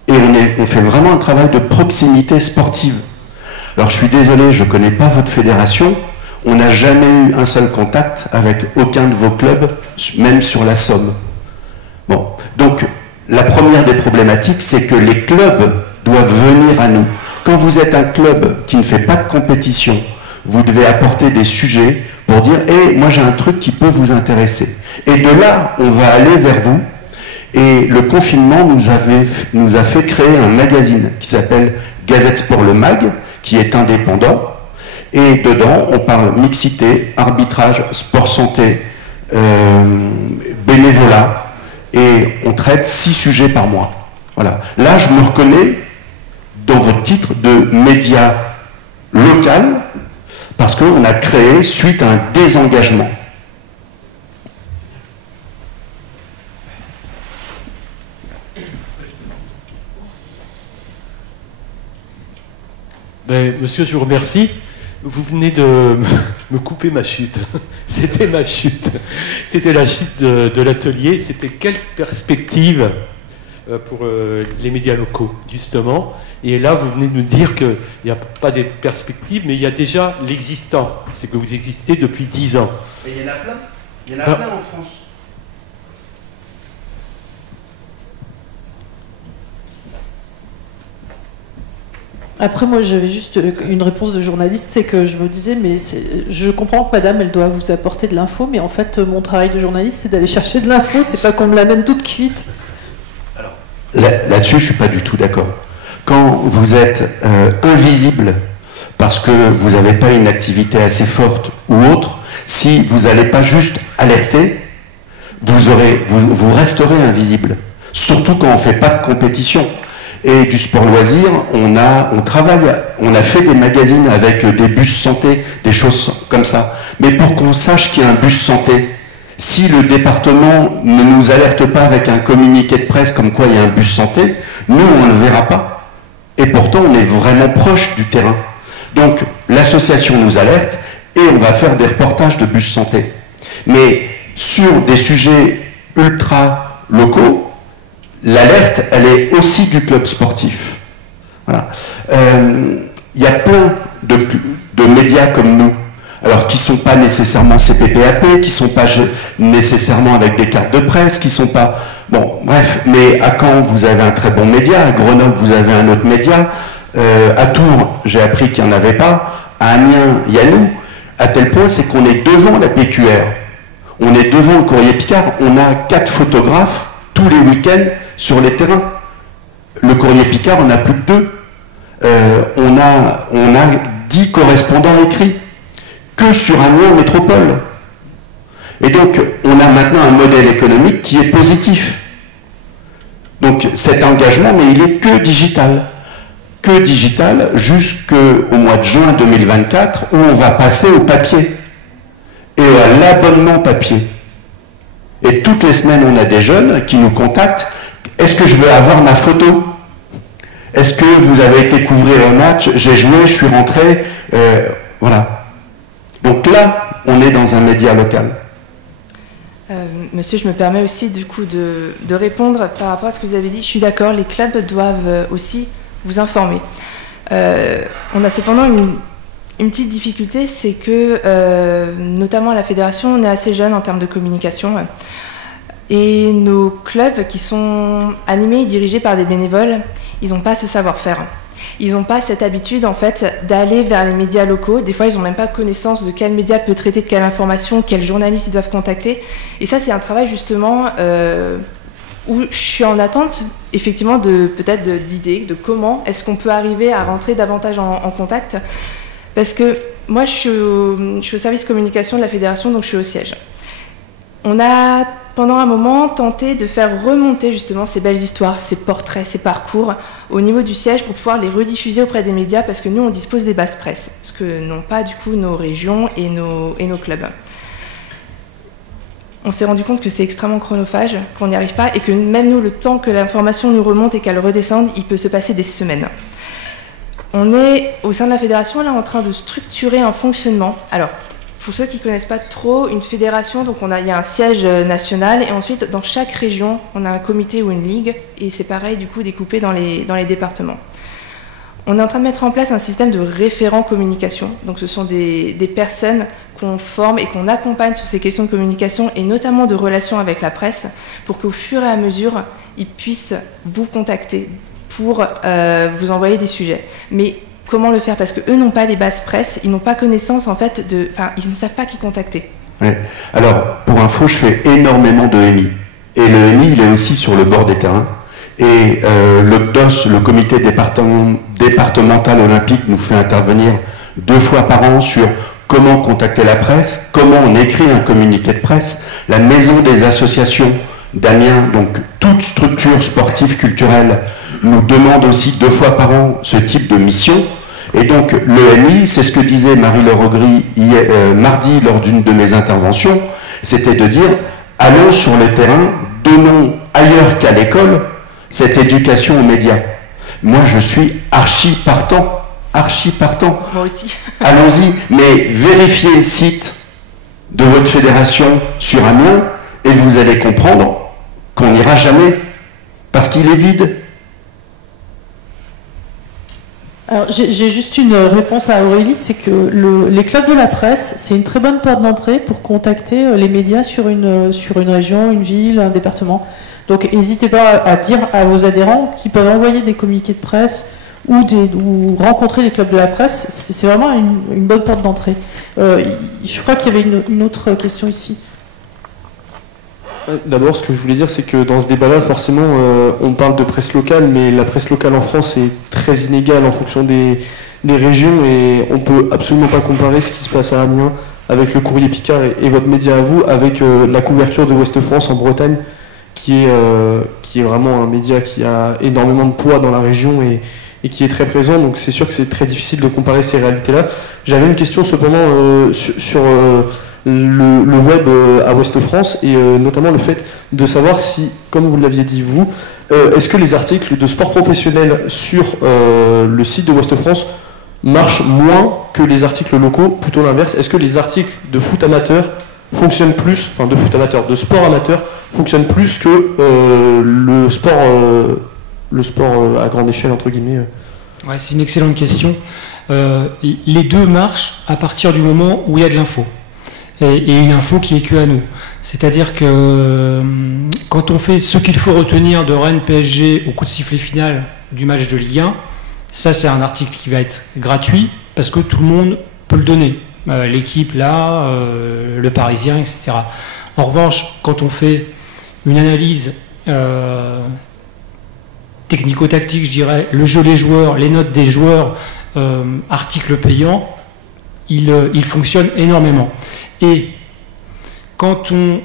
Et on fait vraiment un travail de proximité sportive. Alors je suis désolé, je ne connais pas votre fédération, on n'a jamais eu un seul contact avec aucun de vos clubs, même sur la Somme. Bon, donc la première des problématiques, c'est que les clubs doivent venir à nous. Quand vous êtes un club qui ne fait pas de compétition, vous devez apporter des sujets pour dire « hey, moi j'ai un truc qui peut vous intéresser ». Et de là, on va aller vers vous. Et le confinement nous a fait créer un magazine qui s'appelle Gazette Sport Le Mag, qui est indépendant, et dedans on parle mixité, arbitrage, sport santé, bénévolat, et on traite 6 sujets par mois. Voilà. Là je me reconnais dans votre titre de média local, parce qu'on a créé suite à un désengagement. Ben, monsieur, je vous remercie. Vous venez de me couper ma chute. C'était ma chute. C'était la chute de l'atelier. C'était quelle perspective pour les médias locaux, justement. Et là, vous venez de nous dire qu'il n'y a pas des perspectives, mais il y a déjà l'existant. C'est que vous existez depuis 10 ans. Et il y en a plein. Il y en a plein en France. Après, moi, j'avais juste une réponse de journaliste, c'est que je me disais, mais je comprends que madame, elle doit vous apporter de l'info, mais en fait, mon travail de journaliste, c'est d'aller chercher de l'info, c'est pas qu'on me l'amène toute cuite. Alors, là-dessus, je suis pas du tout d'accord. Quand vous êtes invisible parce que vous n'avez pas une activité assez forte ou autre, si vous n'allez pas juste alerter, vous resterez invisible. Surtout quand on ne fait pas de compétition. Et du sport loisir, on a fait des magazines avec des bus santé, des choses comme ça. Mais pour qu'on sache qu'il y a un bus santé, si le département ne nous alerte pas avec un communiqué de presse comme quoi il y a un bus santé, nous on ne le verra pas. Et pourtant on est vraiment proche du terrain. Donc l'association nous alerte et on va faire des reportages de bus santé. Mais sur des sujets ultra locaux, l'alerte, elle est aussi du club sportif. Voilà. Y a plein de médias comme nous, alors qui ne sont pas nécessairement CPPAP, qui ne sont pas nécessairement avec des cartes de presse, qui ne sont pas Bon, bref, mais à Caen, vous avez un très bon média, à Grenoble, vous avez un autre média, à Tours, j'ai appris qu'il n'y en avait pas, à Amiens, il y a nous, à tel point, c'est qu'on est devant la PQR, on est devant le Courrier Picard, on a 4 photographes tous les week-ends sur les terrains. Le Courrier Picard, on a plus que 2. On a 10 correspondants écrits, que sur Amiens Métropole. Et donc, on a maintenant un modèle économique qui est positif. Donc, cet engagement, mais il est que digital. Que digital jusqu'au mois de juin 2024, où on va passer au papier et à l'abonnement papier. Et toutes les semaines, on a des jeunes qui nous contactent. Est-ce que je veux avoir ma photo? Est-ce que vous avez été couvrir un match? J'ai joué, je suis rentré. Voilà. Donc là, on est dans un média local. Monsieur, je me permets aussi du coup de répondre par rapport à ce que vous avez dit. Je suis d'accord, les clubs doivent aussi vous informer. On a cependant une petite difficulté, c'est que notamment à la fédération, on est assez jeune en termes de communication. Et nos clubs qui sont animés et dirigés par des bénévoles, ils n'ont pas ce savoir-faire. Ils n'ont pas cette habitude en fait d'aller vers les médias locaux. Des fois, ils n'ont même pas connaissance de quel média peut traiter de quelle information, quel journaliste ils doivent contacter. Et ça, c'est un travail justement où je suis en attente effectivement peut-être d'idées, de comment est-ce qu'on peut arriver à rentrer davantage en contact. Parce que moi, je suis au service communication de la fédération, donc je suis au siège. On a, pendant un moment, tenté de faire remonter justement ces belles histoires, ces portraits, ces parcours au niveau du siège pour pouvoir les rediffuser auprès des médias parce que nous, on dispose des bases presse, ce que n'ont pas du coup nos régions et nos clubs. On s'est rendu compte que c'est extrêmement chronophage, qu'on n'y arrive pas et que même nous, le temps que l'information nous remonte et qu'elle redescende, il peut se passer des semaines. On est, au sein de la fédération, là, en train de structurer un fonctionnement. Alors, pour ceux qui ne connaissent pas trop, une fédération, donc il y a un siège national et ensuite dans chaque région, on a un comité ou une ligue et c'est pareil du coup découpé dans les départements. On est en train de mettre en place un système de référents communication. Donc ce sont des personnes qu'on forme et qu'on accompagne sur ces questions de communication et notamment de relations avec la presse pour qu'au fur et à mesure, ils puissent vous contacter pour vous envoyer des sujets. Mais comment le faire? Parce qu'eux n'ont pas les bases presse, ils n'ont pas connaissance en fait ils ne savent pas qui contacter. Ouais. Alors, pour info, je fais énormément de EMI. Et le EMI, il est aussi sur le bord des terrains. Et le CDOS, le comité départemental olympique, nous fait intervenir 2 fois par an sur comment contacter la presse, comment on écrit un communiqué de presse. La maison des associations d'Amiens, donc toute structure sportive culturelle, nous demande aussi 2 fois par an ce type de mission. Et donc l'EMI, c'est ce que disait Marie-Laure Augry mardi lors d'une de mes interventions, c'était de dire allons sur le terrain, donnons ailleurs qu'à l'école cette éducation aux médias. Moi je suis archi partant. Moi aussi. Allons-y, mais vérifiez le site de votre fédération sur Amiens et vous allez comprendre qu'on n'ira jamais parce qu'il est vide. Alors, j'ai juste une réponse à Aurélie, c'est que les clubs de la presse, c'est une très bonne porte d'entrée pour contacter les médias sur une région, une ville, un département. Donc n'hésitez pas à dire à vos adhérents qu'ils peuvent envoyer des communiqués de presse ou rencontrer les clubs de la presse. C'est vraiment une bonne porte d'entrée. Je crois qu'il y avait une autre question ici. D'abord, ce que je voulais dire, c'est que dans ce débat-là, forcément, on parle de presse locale, mais la presse locale en France est très inégale en fonction des régions et on ne peut absolument pas comparer ce qui se passe à Amiens avec le Courrier Picard et votre média à vous, avec la couverture de Ouest France en Bretagne, qui est vraiment un média qui a énormément de poids dans la région et qui est très présent. Donc c'est sûr que c'est très difficile de comparer ces réalités-là. J'avais une question cependant sur le web à Ouest France et notamment le fait de savoir si, comme vous l'aviez dit vous, est-ce que les articles de sport professionnel sur le site de Ouest France marchent moins que les articles locaux, plutôt l'inverse? Est-ce que les articles de foot amateur fonctionnent plus, enfin de foot amateur, de sport amateur fonctionnent plus que le sport à grande échelle entre guillemets? Ouais, c'est une excellente question. Les deux marchent à partir du moment où il y a de l'info. et une info qui est que à nous. C'est-à-dire que quand on fait ce qu'il faut retenir de Rennes PSG au coup de sifflet final du match de Ligue 1, ça c'est un article qui va être gratuit parce que tout le monde peut le donner. L'équipe là, le Parisien, etc. En revanche, quand on fait une analyse technico-tactique, je dirais, le jeu des joueurs, les notes des joueurs, articles payants, il fonctionne énormément. Et quand on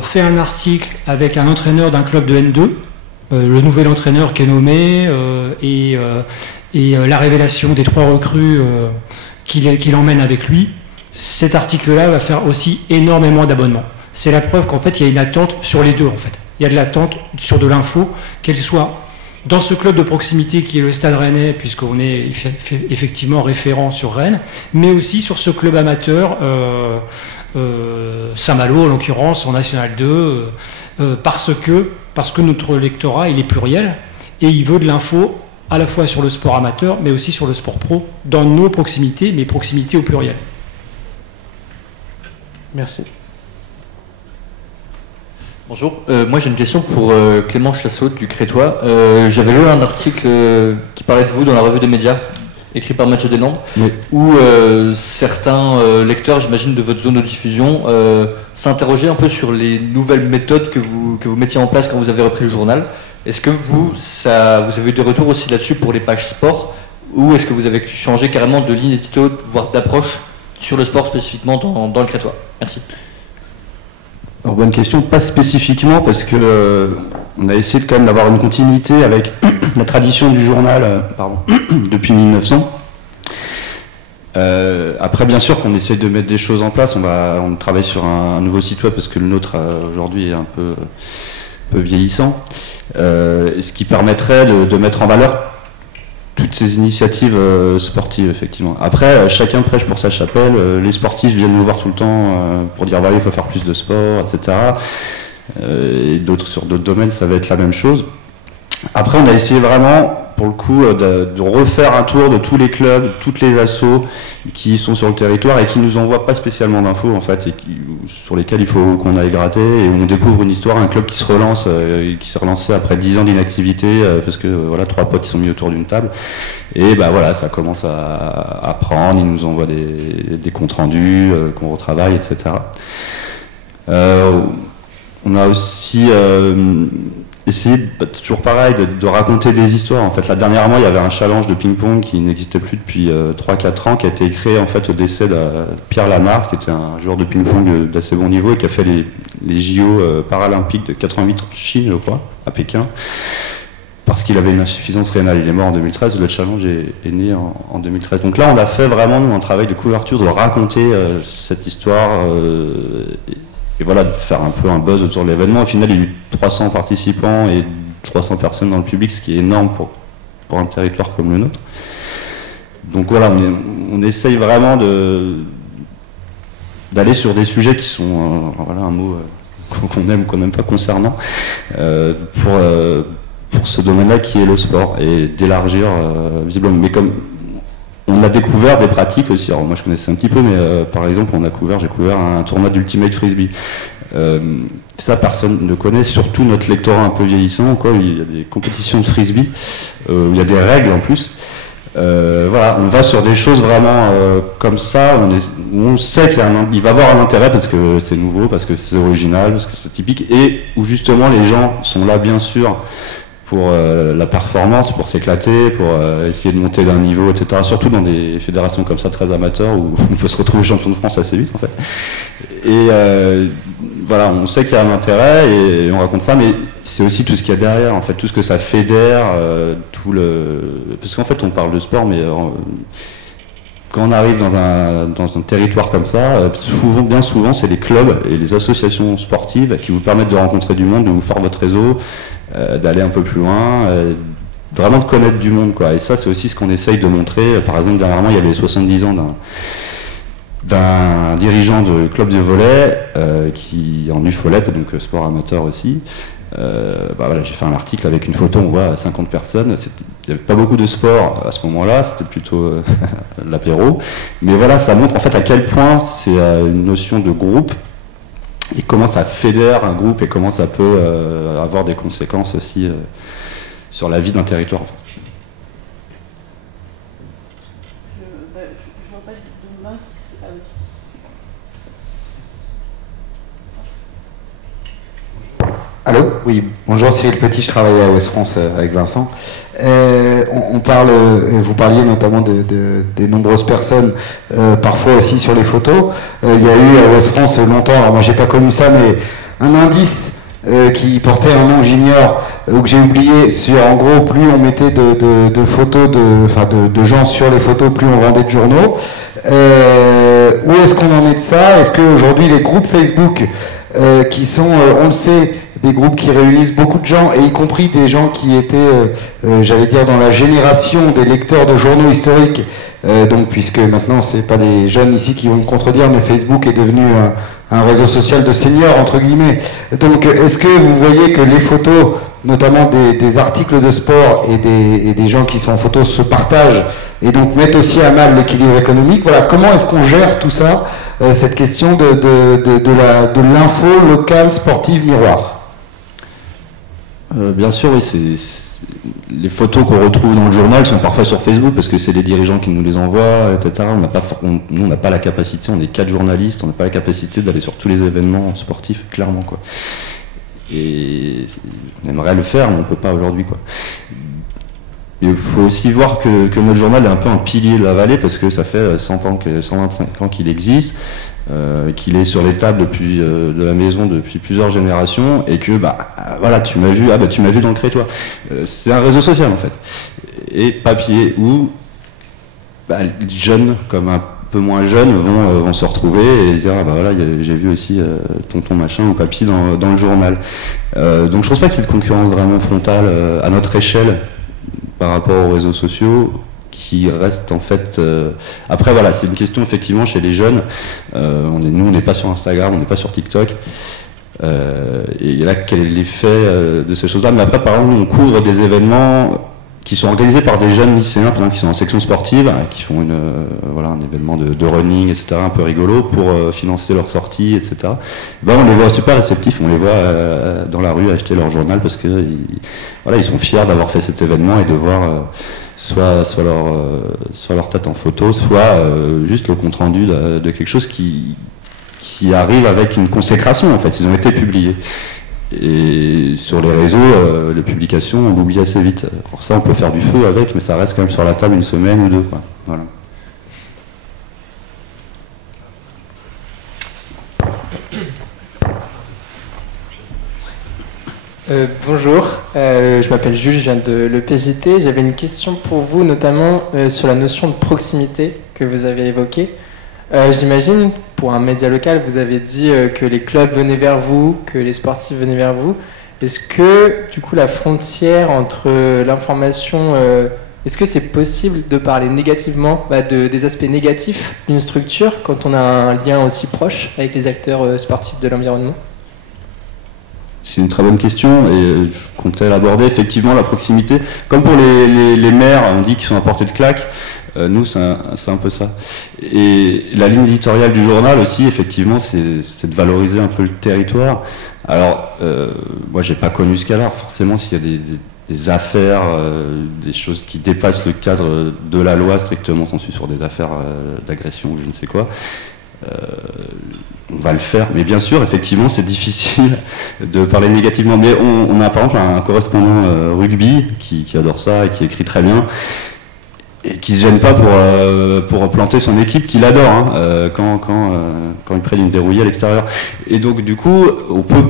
fait un article avec un entraîneur d'un club de N2, le nouvel entraîneur qui est nommé et la révélation des 3 recrues qu'il emmène avec lui, cet article-là va faire aussi énormément d'abonnements. C'est la preuve qu'en fait, il y a une attente sur les deux. En fait. Il y a de l'attente sur de l'info, qu'elle soit dans ce club de proximité qui est le Stade Rennais, puisqu'on est effectivement référent sur Rennes, mais aussi sur ce club amateur, Saint-Malo en l'occurrence, en National 2, parce que notre lectorat il est pluriel et il veut de l'info à la fois sur le sport amateur, mais aussi sur le sport pro, dans nos proximités, mais proximités au pluriel. Merci. Bonjour, moi j'ai une question pour Clément Chassot du Crétois. J'avais lu un article qui parlait de vous dans la revue des médias, écrit par Mathieu Deslandes, oui, où certains lecteurs, j'imagine, de votre zone de diffusion, s'interrogeaient un peu sur les nouvelles méthodes que vous mettiez en place quand vous avez repris le journal. Est-ce que vous avez eu des retours aussi là-dessus pour les pages sport, ou est-ce que vous avez changé carrément de ligne édito, voire d'approche sur le sport spécifiquement dans le Crétois? Merci. Alors, bonne question, pas spécifiquement parce que on a essayé quand même d'avoir une continuité avec la tradition du journal depuis 1900. Après, bien sûr qu'on essaie de mettre des choses en place. On travaille sur un nouveau site web parce que le nôtre aujourd'hui est un peu vieillissant, ce qui permettrait de mettre en valeur toutes ces initiatives sportives, effectivement. Après, chacun prêche pour sa chapelle. Les sportifs viennent nous voir tout le temps pour dire voilà, il faut faire plus de sport, etc. Et d'autres sur d'autres domaines, ça va être la même chose. Après, on a essayé vraiment, pour le coup, de refaire un tour de tous les clubs, toutes les assos qui sont sur le territoire et qui nous envoient pas spécialement d'infos, en fait, et sur lesquels il faut qu'on aille gratter, et où on découvre une histoire, un club qui se relance, qui s'est relancé après 10 ans d'inactivité, parce que voilà, 3 potes qui sont mis autour d'une table, et bah voilà, ça commence à prendre, ils nous envoient des comptes rendus, qu'on retravaille, etc. On a aussi essayer, toujours pareil, de raconter des histoires. En fait, là, dernièrement, il y avait un challenge de ping-pong qui n'existait plus depuis 3-4 ans, qui a été créé en fait au décès de Pierre Lamarre, qui était un joueur de ping-pong d'assez bon niveau et qui a fait les JO paralympiques de 88 en Chine, je crois, à Pékin, parce qu'il avait une insuffisance rénale. Il est mort en 2013, le challenge est né en 2013. Donc là, on a fait vraiment, nous, un travail de couverture, de raconter cette histoire, et voilà, de faire un peu un buzz autour de l'événement. Au final, il y a eu 300 participants et 300 personnes dans le public, ce qui est énorme pour un territoire comme le nôtre. Donc voilà, on essaye vraiment d'aller sur des sujets qui sont, voilà un mot qu'on aime ou qu'on n'aime pas, concernant, pour ce domaine-là qui est le sport, et d'élargir visiblement. Mais comme on a découvert des pratiques aussi, alors moi je connaissais un petit peu, mais par exemple j'ai couvert un tournoi d'Ultimate Frisbee. Ça personne ne connaît, surtout notre lectorat un peu vieillissant, quoi. Il y a des compétitions de frisbee, où il y a des règles en plus. Voilà, on va sur des choses vraiment comme ça, où on sait qu'il va y avoir un intérêt parce que c'est nouveau, parce que c'est original, parce que c'est typique, et où justement les gens sont là bien sûr pour la performance, pour s'éclater, pour essayer de monter d'un niveau, etc. Surtout dans des fédérations comme ça, très amateurs, où on peut se retrouver champion de France assez vite, en fait. Et voilà, on sait qu'il y a un intérêt, et on raconte ça, mais c'est aussi tout ce qu'il y a derrière, en fait, tout ce que ça fédère, parce qu'en fait, on parle de sport, mais quand on arrive dans un territoire comme ça, bien souvent, c'est les clubs et les associations sportives qui vous permettent de rencontrer du monde, de vous faire votre réseau, d'aller un peu plus loin, vraiment de connaître du monde, quoi. Et ça, c'est aussi ce qu'on essaye de montrer. Par exemple, dernièrement, il y avait les 70 ans d'un dirigeant de club de volley qui en UFOLEP, donc sport amateur aussi. Voilà, j'ai fait un article avec une photo, on voit 50 personnes. Il n'y avait pas beaucoup de sport à ce moment-là, c'était plutôt l'apéro. Mais voilà, ça montre en fait à quel point c'est une notion de groupe et comment ça fédère un groupe et comment ça peut avoir des conséquences aussi sur la vie d'un territoire. En fait. Allô? Oui, bonjour, Cyril Petit, je travaille à Ouest France avec Vincent. On parle, vous parliez notamment des nombreuses personnes, parfois aussi sur les photos. Il y a eu à Ouest France longtemps, alors moi j'ai pas connu ça, mais un indice qui portait un nom que j'ignore, ou que j'ai oublié, sur en gros, plus on mettait de photos, de gens sur les photos, plus on vendait de journaux. Où est-ce qu'on en est de ça? Est-ce qu'aujourd'hui les groupes Facebook, qui sont, on le sait, des groupes qui réunissent beaucoup de gens, et y compris des gens qui étaient, j'allais dire, dans la génération des lecteurs de journaux historiques, donc puisque maintenant c'est pas les jeunes ici qui vont me contredire, mais Facebook est devenu un réseau social de seniors, entre guillemets. Donc est-ce que vous voyez que les photos, notamment des articles de sport et des gens qui sont en photo, se partagent et donc mettent aussi à mal l'équilibre économique? Voilà, comment est-ce qu'on gère tout ça, cette question de l'info locale sportive miroir? Bien sûr, oui, les photos qu'on retrouve dans le journal sont parfois sur Facebook parce que c'est les dirigeants qui nous les envoient, etc. Nous, on n'a pas la capacité, on est 4 journalistes, on n'a pas la capacité d'aller sur tous les événements sportifs, clairement, quoi. Et on aimerait le faire, mais on ne peut pas aujourd'hui, quoi. Il faut aussi voir que notre journal est un peu un pilier de la vallée parce que ça fait 125 ans qu'il existe. Qu'il est sur les tables de la maison depuis plusieurs générations et que voilà, tu m'as vu dans le Crétois. C'est un réseau social en fait, et papier où les jeunes comme un peu moins jeunes vont se retrouver et dire voilà, j'ai vu aussi tonton machin ou papy dans le journal. Donc je pense pas qu'il y ait de concurrence vraiment frontale à notre échelle par rapport aux réseaux sociaux, qui reste en fait... Après voilà, c'est une question effectivement chez les jeunes. Nous on n'est pas sur Instagram, on n'est pas sur TikTok. Et là, quel est l'effet de ces choses-là? Mais après, par exemple, nous, on couvre des événements qui sont organisés par des jeunes lycéens, par exemple, qui sont en section sportive, qui font un événement de running, etc., un peu rigolo, pour financer leur sortie, etc. On les voit super réceptifs, on les voit dans la rue acheter leur journal parce que ils sont fiers d'avoir fait cet événement et de voir... soit leur tête en photo, soit juste le compte-rendu de quelque chose qui arrive avec une consécration, en fait. Ils ont été publiés. Et sur les réseaux, les publications, on l'oublie assez vite. Alors ça, on peut faire du feu avec, mais ça reste quand même sur la table une semaine ou deux, quoi. Voilà. Bonjour, je m'appelle Jules, je viens de l'EPJT. J'avais une question pour vous, notamment sur la notion de proximité que vous avez évoquée. J'imagine, pour un média local, vous avez dit que les clubs venaient vers vous, que les sportifs venaient vers vous. Est-ce que, du coup, la frontière entre l'information... est-ce que c'est possible de parler négativement des aspects négatifs d'une structure quand on a un lien aussi proche avec les acteurs sportifs de l'environnement ? C'est une très bonne question et je comptais l'aborder. Effectivement, la proximité, comme pour les maires, on dit qu'ils sont à portée de claque, nous c'est un peu ça. Et la ligne éditoriale du journal aussi, effectivement, c'est de valoriser un peu le territoire. Alors, moi j'ai pas connu ce cas-là, forcément s'il y a des affaires, des choses qui dépassent le cadre de la loi strictement sensu sur des affaires d'agression ou je ne sais quoi. On va le faire, mais bien sûr, effectivement, c'est difficile de parler négativement. Mais on a par exemple un correspondant rugby qui adore ça et qui écrit très bien et qui se gêne pas pour planter son équipe qu'il adore quand il prennent une dérouillée à l'extérieur. Et donc, du coup, on peut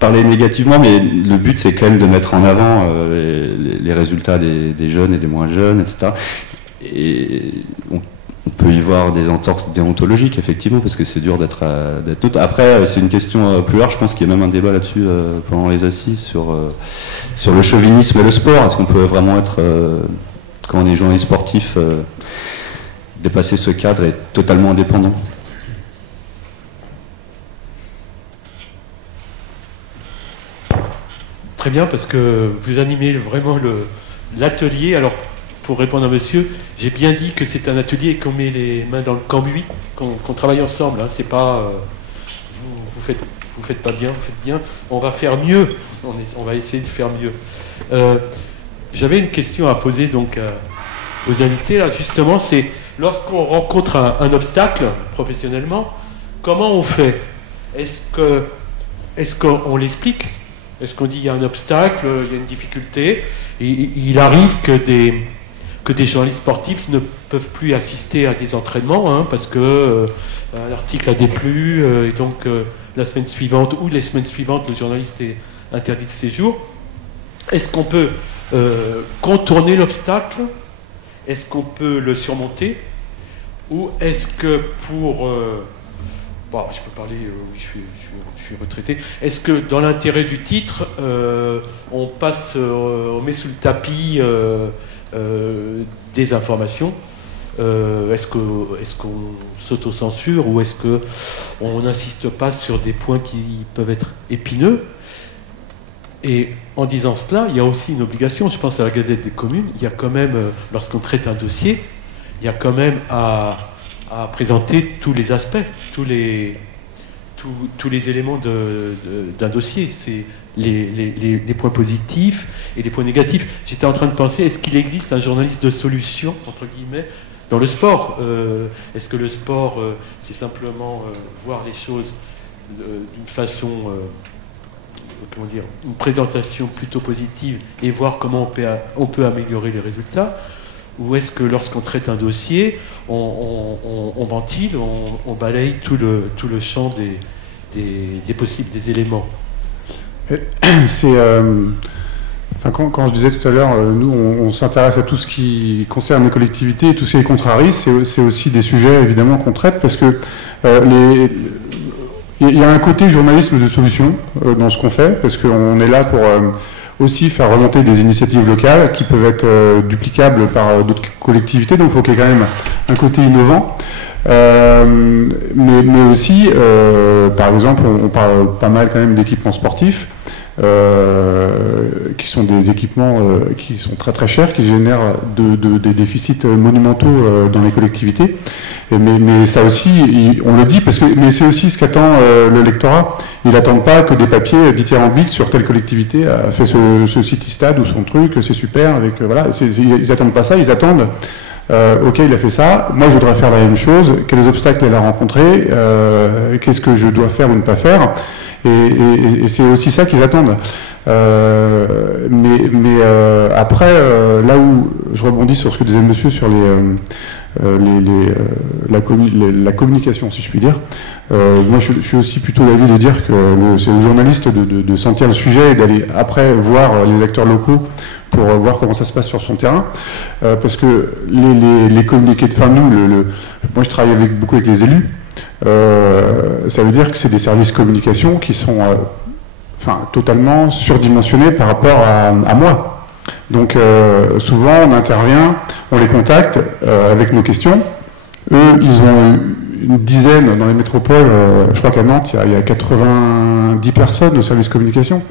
parler négativement, mais le but c'est quand même de mettre en avant les résultats des jeunes et des moins jeunes, etc. Et on peut y voir des entorses déontologiques, effectivement, parce que c'est dur d'être neutre. Après, c'est une question plus large, je pense qu'il y a même un débat là-dessus pendant les assises sur le chauvinisme et le sport. Est-ce qu'on peut vraiment être, quand on est journaliste sportif, dépasser ce cadre et être totalement indépendant. Très bien, parce que vous animez vraiment l'atelier. Alors, pour répondre à monsieur, j'ai bien dit que c'est un atelier et qu'on met les mains dans le cambouis, qu'on travaille ensemble. Hein. C'est pas... vous faites pas bien, vous faites bien. On va faire mieux. On va essayer de faire mieux. J'avais une question à poser donc aux invités. Là, justement, c'est lorsqu'on rencontre un obstacle professionnellement, comment on fait? Est-ce qu'on l'explique? Est-ce qu'on dit il y a un obstacle, il y a une difficulté, et il arrive que des journalistes sportifs ne peuvent plus assister à des entraînements, hein, parce que l'article a déplu, et donc la semaine suivante ou les semaines suivantes, le journaliste est interdit de séjour. Est-ce qu'on peut contourner l'obstacle? Est-ce qu'on peut le surmonter? Ou est-ce que pour... bon, je peux parler, je suis retraité. Est-ce que dans l'intérêt du titre, on met sous le tapis des informations? Est-ce qu'on s'auto-censure ou est-ce qu'on n'insiste pas sur des points qui peuvent être épineux? Et en disant cela, il y a aussi une obligation, je pense à la Gazette des communes, il y a quand même, lorsqu'on traite un dossier, il y a quand même à présenter tous les aspects, tous les éléments d'un dossier. C'est les points positifs et les points négatifs. J'étais en train de penser, est-ce qu'il existe un journaliste de solution, entre guillemets, dans le sport? Est-ce que le sport, c'est simplement voir les choses d'une façon, comment dire, une présentation plutôt positive et voir comment on peut améliorer les résultats? Ou est-ce que lorsqu'on traite un dossier, on ventile, on balaye tout le champ des possibles, des éléments? C'est, quand je disais tout à l'heure, nous, on s'intéresse à tout ce qui concerne les collectivités et tout ce qui les contrarie. C'est aussi des sujets, évidemment, qu'on traite, parce que il y a un côté journalisme de solution dans ce qu'on fait, parce qu'on est là pour... aussi faire remonter des initiatives locales qui peuvent être duplicables par d'autres collectivités, donc il faut qu'il y ait quand même un côté innovant. Mais aussi, par exemple, on parle pas mal quand même d'équipements sportifs, qui sont des équipements qui sont très très chers, qui génèrent des déficits monumentaux dans les collectivités. Mais ça aussi, on le dit, mais c'est aussi ce qu'attend le lectorat. Ils n'attendent pas que des papiers dithyrambiques sur telle collectivité a fait ce city-stade ou son truc, c'est super, avec voilà. Ils n'attendent pas ça, ils attendent. Ok, il a fait ça. Moi, je voudrais faire la même chose. Quels obstacles il a rencontrés? Qu'est-ce que je dois faire ou ne pas faire? Et c'est aussi ça qu'ils attendent. Après, là où je rebondis sur ce que disait monsieur sur la communication, si je puis dire, moi je suis aussi plutôt d'avis de dire que c'est au journaliste de sentir le sujet et d'aller après voir les acteurs locaux pour voir comment ça se passe sur son terrain, parce que les communiqués de fin, moi je travaille beaucoup avec les élus, ça veut dire que c'est des services communication qui sont totalement surdimensionnés par rapport à moi. Donc souvent on intervient, on les contacte avec nos questions. Eux, ils ont une dizaine dans les métropoles, je crois qu'à Nantes, il y a 90 personnes au service communication.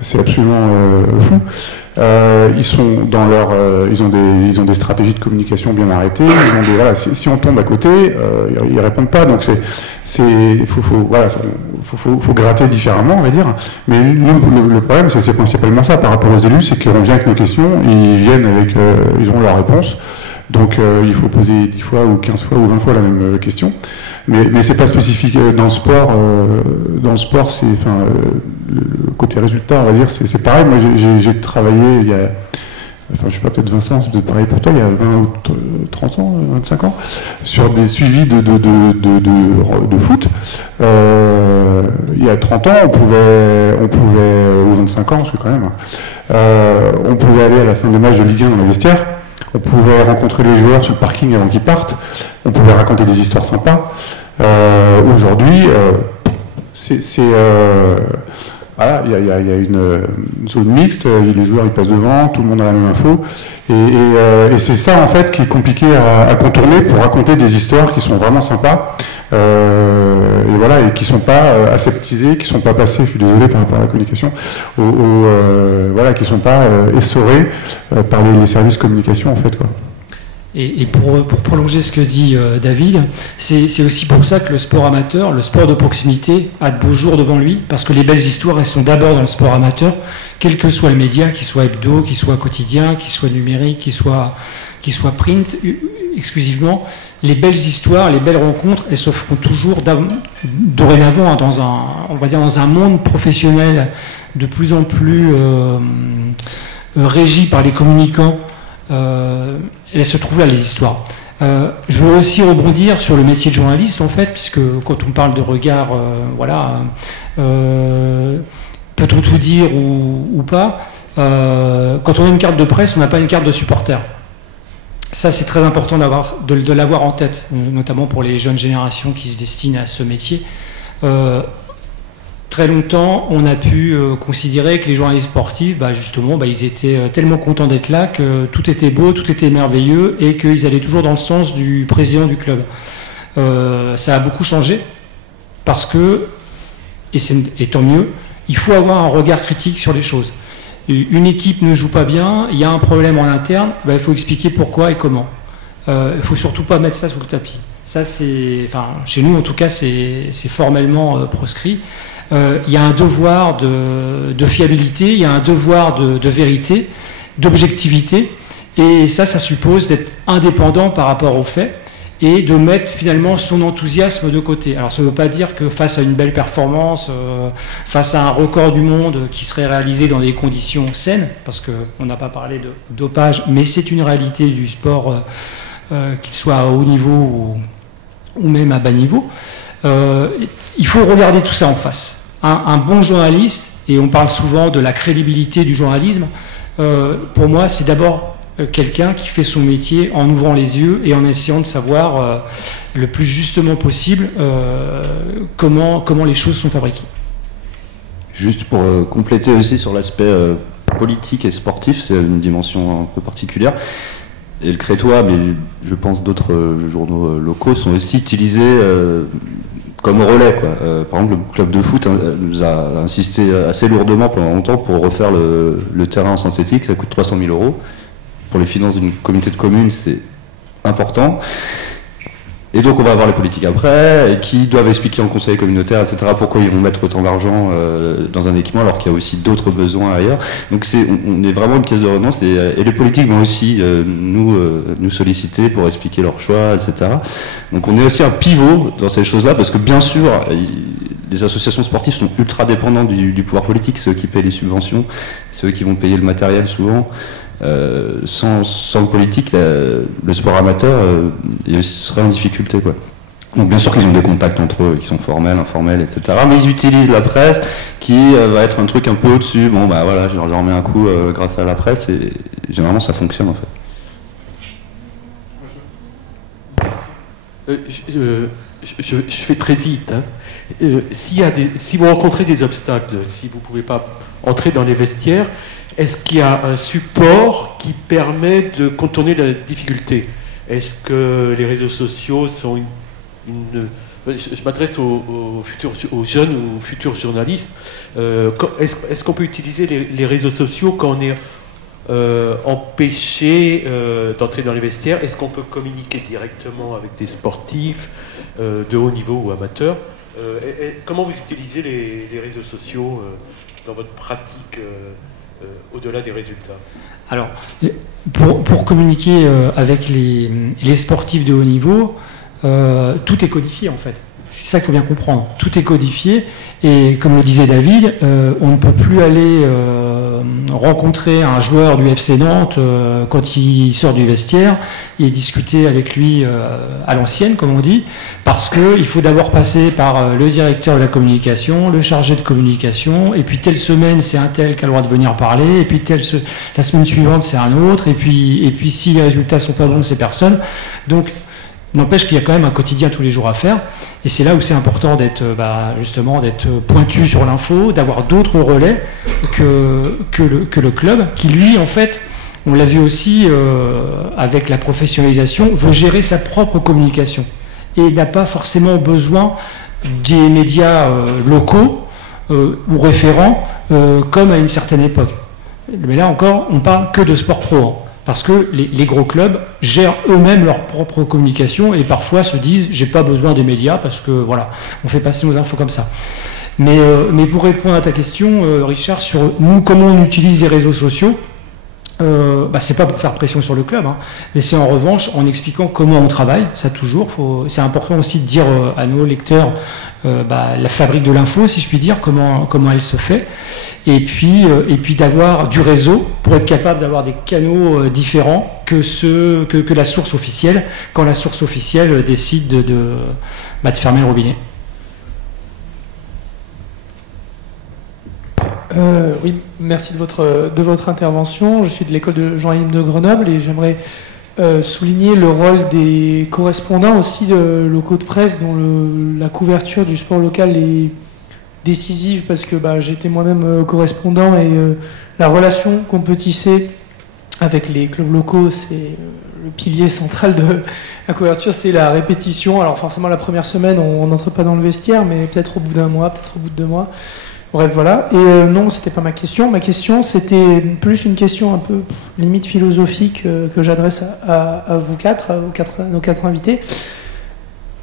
C'est absolument fou. Ils sont dans ils ont des stratégies de communication bien arrêtées. Si on tombe à côté, ils répondent pas. Donc faut gratter différemment, on va dire. Mais nous, le problème, c'est principalement ça par rapport aux élus, c'est qu'on vient avec nos questions, ils viennent avec, ils ont leur réponse. Donc il faut poser 10 fois ou 15 fois ou 20 fois la même question. Mais c'est pas spécifique dans le sport. Dans le sport, c'est, le côté résultat, on va dire, c'est pareil. Moi, j'ai travaillé il y a, je sais pas, peut-être Vincent, c'est peut-être pareil pour toi, il y a 20 ou 30 ans, 25 ans, sur des suivis de foot. Il y a 30 ans, on pouvait, ou 25 ans, parce que quand même, on pouvait aller à la fin des matchs de Ligue 1 dans les vestiaires. On pouvait rencontrer les joueurs sur le parking avant qu'ils partent. On pouvait raconter des histoires sympas. Aujourd'hui, voilà, il y a une zone mixte, les joueurs ils passent devant, tout le monde a la même info, et c'est ça en fait qui est compliqué à contourner pour raconter des histoires qui sont vraiment sympas, et voilà, et qui sont pas aseptisées, qui sont pas passées, je suis désolé par rapport à la communication, voilà, qui sont pas essorées par les services communication en fait, quoi. Et pour prolonger ce que dit David, c'est aussi pour ça que le sport amateur, le sport de proximité, a de beaux jours devant lui, parce que les belles histoires, elles sont d'abord dans le sport amateur, quel que soit le média, qu'il soit hebdo, qu'il soit quotidien, qu'il soit numérique, qu'il soit print, exclusivement. Les belles histoires, les belles rencontres, elles se feront toujours dorénavant on va dire dans un monde professionnel de plus en plus régi par les communicants. Elles se trouvent là, les histoires. Je veux aussi rebondir sur le métier de journaliste, en fait, puisque quand on parle de regard, voilà, peut-on tout dire ou pas, quand on a une carte de presse, on n'a pas une carte de supporter. Ça, c'est très important de l'avoir en tête, notamment pour les jeunes générations qui se destinent à ce métier. Très longtemps, on a pu considérer que les journalistes sportifs, justement, ils étaient tellement contents d'être là que tout était beau, tout était merveilleux et qu'ils allaient toujours dans le sens du président du club. Ça a beaucoup changé parce que, et tant mieux, il faut avoir un regard critique sur les choses. Une équipe ne joue pas bien, il y a un problème en interne, il faut expliquer pourquoi et comment. Il ne faut surtout pas mettre ça sous le tapis. Ça, chez nous, en tout cas, c'est formellement proscrit. Il y a un devoir de fiabilité, il y a un devoir de vérité, d'objectivité, et ça suppose d'être indépendant par rapport aux faits et de mettre finalement son enthousiasme de côté. Alors ça ne veut pas dire que face à une belle performance, face à un record du monde qui serait réalisé dans des conditions saines, parce qu'on n'a pas parlé de dopage, mais c'est une réalité du sport, qu'il soit à haut niveau ou même à bas niveau, il faut regarder tout ça en face. Un bon journaliste, et on parle souvent de la crédibilité du journalisme, pour moi c'est d'abord quelqu'un qui fait son métier en ouvrant les yeux et en essayant de savoir le plus justement possible comment les choses sont fabriquées. Juste pour compléter aussi sur l'aspect politique et sportif, c'est une dimension un peu particulière. Et le Crétois, mais je pense d'autres journaux locaux, sont aussi utilisés comme relais, quoi. Par exemple, le club de foot nous a insisté assez lourdement pendant longtemps pour refaire le terrain en synthétique. Ça coûte 300 000 €. Pour les finances d'une communauté de communes, c'est important. Et donc on va avoir les politiques après, et qui doivent expliquer en conseil communautaire, etc., pourquoi ils vont mettre autant d'argent dans un équipement alors qu'il y a aussi d'autres besoins ailleurs. Donc on est vraiment une caisse de résonance, et les politiques vont aussi nous solliciter pour expliquer leurs choix, etc. Donc on est aussi un pivot dans ces choses-là, parce que bien sûr, les associations sportives sont ultra dépendantes du pouvoir politique, ceux qui payent les subventions, ceux qui vont payer le matériel souvent. Sans le politique, le sport amateur il serait en difficulté, quoi. Donc bien sûr qu'ils ont des contacts entre eux qui sont formels, informels, etc. Mais ils utilisent la presse qui va être un truc un peu au-dessus. Bon voilà, je leur remets un coup grâce à la presse, et généralement ça fonctionne en fait. Je fais très vite. Si vous rencontrez des obstacles, si vous ne pouvez pas entrer dans les vestiaires, est-ce qu'il y a un support qui permet de contourner la difficulté? Est-ce que les réseaux sociaux sont je m'adresse aux jeunes ou futurs journalistes. Est-ce qu'on peut utiliser les réseaux sociaux quand on est empêché d'entrer dans les vestiaires? Est-ce qu'on peut communiquer directement avec des sportifs de haut niveau ou amateurs? Comment vous utilisez les réseaux sociaux dans votre pratique au-delà des résultats? Alors, pour communiquer avec les sportifs de haut niveau, tout est codifié en fait. C'est ça qu'il faut bien comprendre. Tout est codifié, et comme le disait David, on ne peut plus aller rencontrer un joueur du FC Nantes quand il sort du vestiaire et discuter avec lui à l'ancienne, comme on dit, parce qu'il faut d'abord passer par le directeur de la communication, le chargé de communication, et puis telle semaine c'est un tel qui a le droit de venir parler, et puis la semaine suivante c'est un autre, et puis si les résultats sont pas bons, c'est personne. Donc N'empêche qu'il y a quand même un quotidien tous les jours à faire, et c'est là où c'est important d'être justement d'être pointu sur l'info, d'avoir d'autres relais que le club, qui lui, en fait, on l'a vu aussi avec la professionnalisation, veut gérer sa propre communication, et n'a pas forcément besoin des médias locaux ou référents comme à une certaine époque. Mais là encore, on parle que de sport pro, hein, parce que les gros clubs gèrent eux-mêmes leur propre communication et parfois se disent j'ai pas besoin des médias parce que voilà, on fait passer nos infos comme ça. Mais pour répondre à ta question, Richard, sur nous comment on utilise les réseaux sociaux, c'est pas pour faire pression sur le club, hein, mais c'est en revanche en expliquant comment on travaille, ça toujours. C'est important aussi de dire à nos lecteurs la fabrique de l'info, si je puis dire, comment elle se fait, et puis d'avoir du réseau pour être capable d'avoir des canaux différents que la source officielle, quand la source officielle décide de fermer le robinet. Oui, merci de votre intervention. Je suis de l'école de journalisme de Grenoble et j'aimerais souligner le rôle des correspondants aussi de locaux de presse dont la couverture du sport local est décisive parce que j'étais moi-même correspondant et la relation qu'on peut tisser avec les clubs locaux, c'est le pilier central de la couverture, c'est la répétition. Alors forcément la première semaine on n'entre pas dans le vestiaire, mais peut-être au bout d'un mois, peut-être au bout de 2 mois. Bref, voilà. Et non, c'était pas ma question. Ma question, c'était plus une question un peu limite philosophique que j'adresse à vous quatre, à nos quatre invités.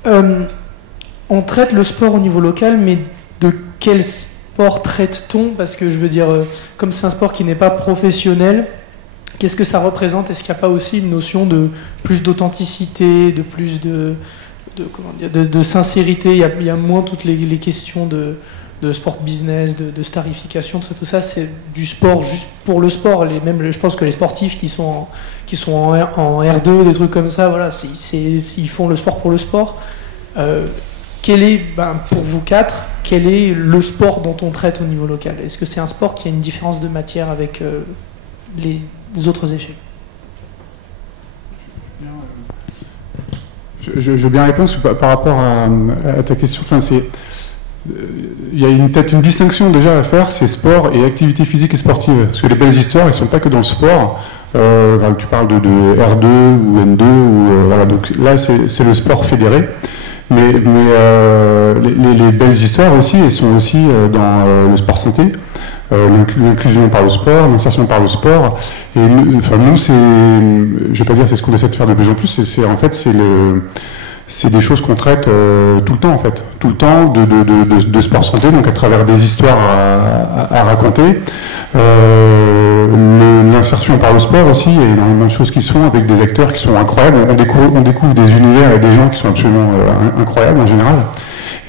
On traite le sport au niveau local, mais de quel sport traite-t-on? Parce que je veux dire, comme c'est un sport qui n'est pas professionnel, qu'est-ce que ça représente? Est-ce qu'il n'y a pas aussi une notion de plus d'authenticité, de plus de sincérité? Il y a moins toutes les questions de sport business, de starification, tout ça, c'est du sport juste pour le sport. Je pense que les sportifs qui sont en R2, des trucs comme ça, voilà, ils font le sport pour le sport. Quel est, pour vous quatre, quel est le sport dont on traite au niveau local? Est-ce que c'est un sport qui a une différence de matière avec les autres échecs? Je veux bien répondre par rapport à ta question. Enfin, il y a peut-être une distinction déjà à faire, c'est sport et activité physique et sportive. Parce que les belles histoires, elles ne sont pas que dans le sport. Tu parles de R2 ou N2, voilà, donc là c'est le sport fédéré. Mais les belles histoires aussi, elles sont aussi dans le sport santé, l'inclusion par le sport, l'insertion par le sport. Et nous, je vais pas dire c'est ce qu'on essaie de faire de plus en plus, c'est des choses qu'on traite tout le temps en fait, tout le temps de sport santé, donc à travers des histoires à raconter. L'insertion par le sport aussi, il y a énormément de choses qui se font avec des acteurs qui sont incroyables. On découvre des univers et des gens qui sont absolument incroyables en général.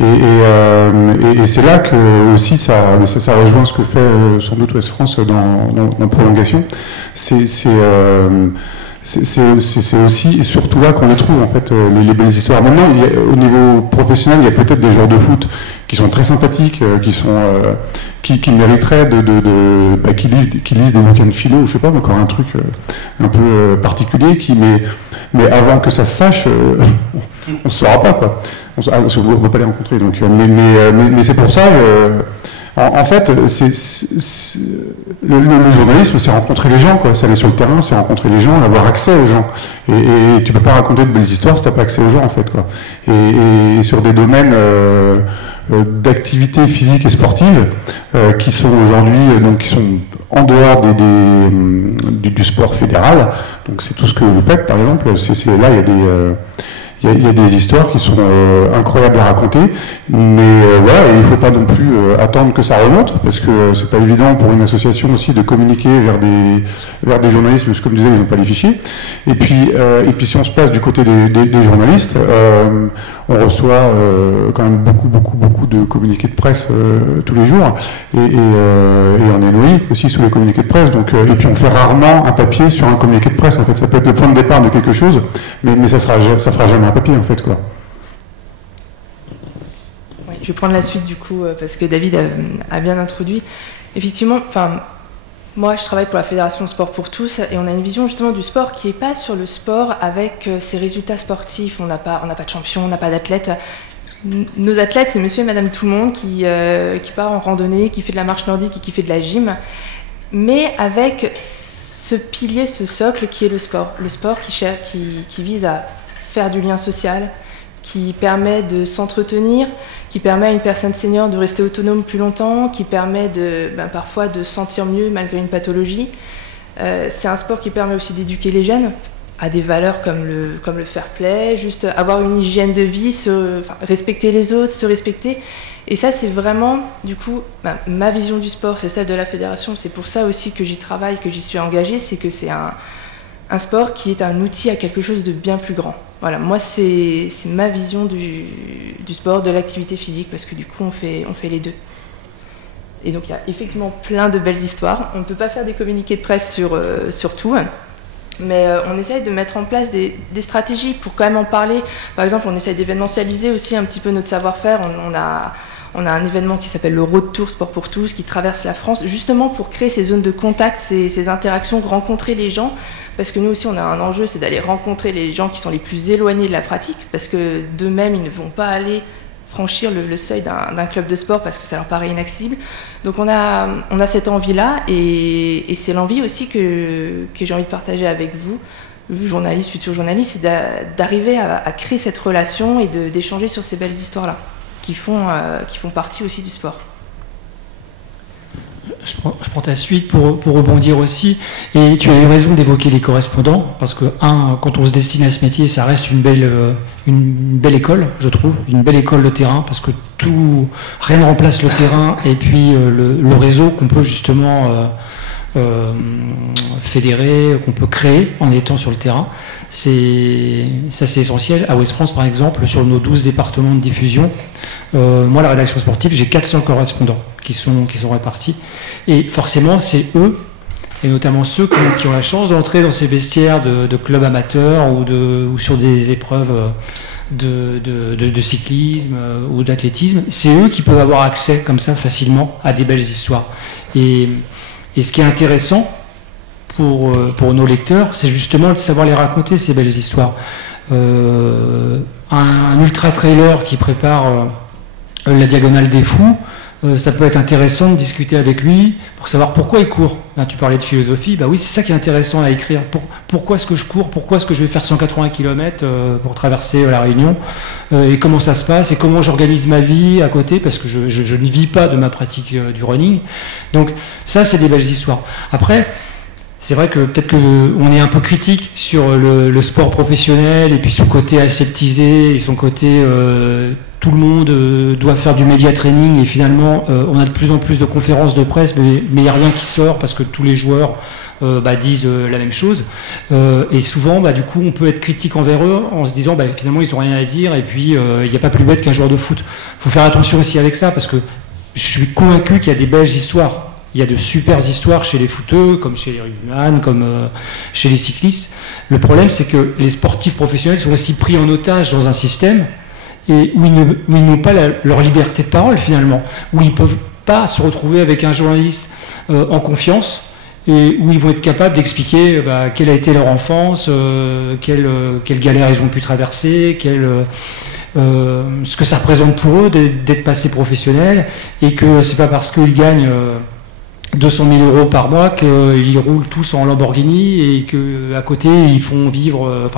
Et c'est là que aussi ça rejoint ce que fait sans doute Ouest France dans Prolongation. C'est aussi et surtout là qu'on les trouve en fait, les belles histoires. Maintenant, au niveau professionnel, il y a peut-être des joueurs de foot qui sont très sympathiques, qui mériteraient qui lisent des bouquins de philo, je sais pas, encore un truc un peu particulier, mais avant que ça se sache, on ne saura pas quoi. On ne peut pas les rencontrer. Donc, mais c'est pour ça. En fait, le journalisme, c'est rencontrer les gens, quoi. C'est aller sur le terrain, c'est rencontrer les gens, avoir accès aux gens. Et tu peux pas raconter de belles histoires si t'as pas accès aux gens, en fait, quoi. Et sur des domaines d'activité physique et sportive qui sont aujourd'hui, donc qui sont en dehors du sport fédéral. Donc c'est tout ce que vous faites, par exemple. Là, il y a des histoires qui sont incroyables à raconter, mais voilà, et il ne faut pas non plus attendre que ça remonte, parce que c'est pas évident pour une association aussi de communiquer vers des journalistes, parce que comme je disais, ils n'ont pas les fichiers. Et puis si on se place du côté des journalistes, on reçoit quand même beaucoup de communiqués de presse tous les jours, et on est noyé aussi sous les communiqués de presse. Donc, et puis on fait rarement un papier sur un communiqué de presse. En fait, ça peut être le point de départ de quelque chose, mais ça fera jamais un papier en fait, quoi. Oui, je vais prendre la suite du coup parce que David a bien introduit. Effectivement, Moi, je travaille pour la Fédération Sport pour tous et on a une vision justement du sport qui n'est pas sur le sport avec ses résultats sportifs. On n'a pas de champion, on n'a pas d'athlète. Nos athlètes, c'est monsieur et madame tout le monde qui part en randonnée, qui fait de la marche nordique et qui fait de la gym, mais avec ce pilier, ce socle qui est le sport. Le sport qui vise à faire du lien social, qui permet de s'entretenir, qui permet à une personne senior de rester autonome plus longtemps, qui permet parfois de se sentir mieux malgré une pathologie. C'est un sport qui permet aussi d'éduquer les jeunes à des valeurs comme le fair play, juste avoir une hygiène de vie, respecter les autres, se respecter. Et ça, c'est vraiment, du coup, ma vision du sport, c'est celle de la fédération. C'est pour ça aussi que j'y travaille, que j'y suis engagée, c'est que c'est un sport qui est un outil à quelque chose de bien plus grand. Voilà, moi, c'est ma vision du sport, de l'activité physique, parce que du coup, on fait les deux. Et donc, il y a effectivement plein de belles histoires. On ne peut pas faire des communiqués de presse sur tout, mais on essaye de mettre en place des stratégies pour quand même en parler. Par exemple, on essaye d'événementialiser aussi un petit peu notre savoir-faire. On a un événement qui s'appelle le Road Tour Sport pour tous, qui traverse la France, justement pour créer ces zones de contact, ces interactions, rencontrer les gens. Parce que nous aussi, on a un enjeu, c'est d'aller rencontrer les gens qui sont les plus éloignés de la pratique, parce que d'eux-mêmes, ils ne vont pas aller franchir le seuil d'un club de sport parce que ça leur paraît inaccessible. Donc on a cette envie-là, et c'est l'envie aussi que j'ai envie de partager avec vous, journalistes, futurs journalistes, c'est d'arriver à créer cette relation et d'échanger sur ces belles histoires-là, qui font partie aussi du sport. Je prends ta suite pour rebondir aussi, et tu as eu raison d'évoquer les correspondants, parce que quand on se destine à ce métier, ça reste une belle école, je trouve, une belle école de terrain, parce que rien ne remplace le terrain et puis le réseau qu'on peut justement fédérer, qu'on peut créer en étant sur le terrain. Ça c'est essentiel. À Ouest France par exemple, sur nos 12 départements de diffusion, moi la rédaction sportive, j'ai 400 correspondants qui sont répartis, et forcément c'est eux, et notamment ceux qui ont la chance d'entrer dans ces vestiaires de clubs amateurs ou sur des épreuves de cyclisme ou d'athlétisme, c'est eux qui peuvent avoir accès comme ça facilement à des belles histoires. Et ce qui est intéressant pour nos lecteurs, c'est justement de savoir les raconter, ces belles histoires. Un ultra-trailer qui prépare la Diagonale des Fous, ça peut être intéressant de discuter avec lui pour savoir pourquoi il court. Tu parlais de philosophie, oui, c'est ça qui est intéressant à écrire. Pourquoi est-ce que je cours? Pourquoi est-ce que je vais faire 180 km pour traverser la Réunion? Et comment ça se passe? Et comment j'organise ma vie à côté? Parce que je ne vis pas de ma pratique du running. Donc ça, c'est des belles histoires. Après, c'est vrai que peut-être qu'on est un peu critique sur le sport professionnel et puis son côté aseptisé et son côté tout le monde doit faire du média training, et finalement on a de plus en plus de conférences de presse, mais il n'y a rien qui sort parce que tous les joueurs disent la même chose, et souvent du coup on peut être critique envers eux en se disant finalement ils n'ont rien à dire, et puis il n'y a pas plus bête qu'un joueur de foot. Il faut faire attention aussi avec ça, parce que je suis convaincu qu'il y a des belles histoires. Il y a de super histoires chez les footeux, comme chez les rugbyman, comme chez les cyclistes. Le problème, c'est que les sportifs professionnels sont aussi pris en otage dans un système et où ils n'ont pas leur liberté de parole, finalement, où ils ne peuvent pas se retrouver avec un journaliste en confiance, et où ils vont être capables d'expliquer quelle a été leur enfance, quelle galère ils ont pu traverser, ce que ça représente pour eux d'être passés professionnels, et que c'est pas parce qu'ils gagnent 200 000 € par mois qu'ils roulent tous en Lamborghini, et qu'à côté ils font vivre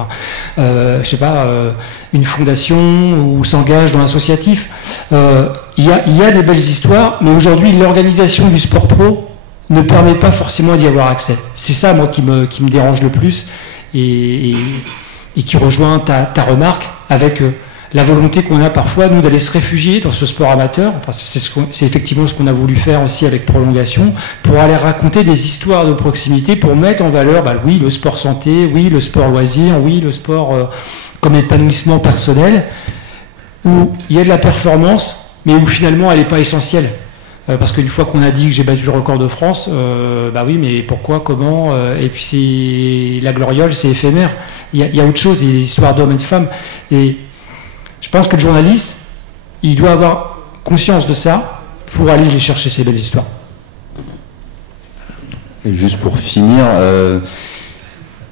une fondation ou s'engagent dans l'associatif. Il y a des belles histoires, mais aujourd'hui l'organisation du sport pro ne permet pas forcément d'y avoir accès. C'est ça moi qui me dérange le plus, et qui rejoint ta remarque avec la volonté qu'on a parfois, nous, d'aller se réfugier dans ce sport amateur. Enfin, c'est effectivement ce qu'on a voulu faire aussi avec Prolongation, pour aller raconter des histoires de proximité, pour mettre en valeur, oui, le sport santé, oui, le sport loisir, oui, le sport comme épanouissement personnel, où il y a de la performance, mais où finalement elle n'est pas essentielle. Parce qu'une fois qu'on a dit que j'ai battu le record de France, oui, mais pourquoi, comment, et puis c'est la gloriole, c'est éphémère. Il y a autre chose, il y a des histoires d'hommes et de femmes, et je pense que le journaliste, il doit avoir conscience de ça pour aller les chercher, ces belles histoires. Et juste pour finir,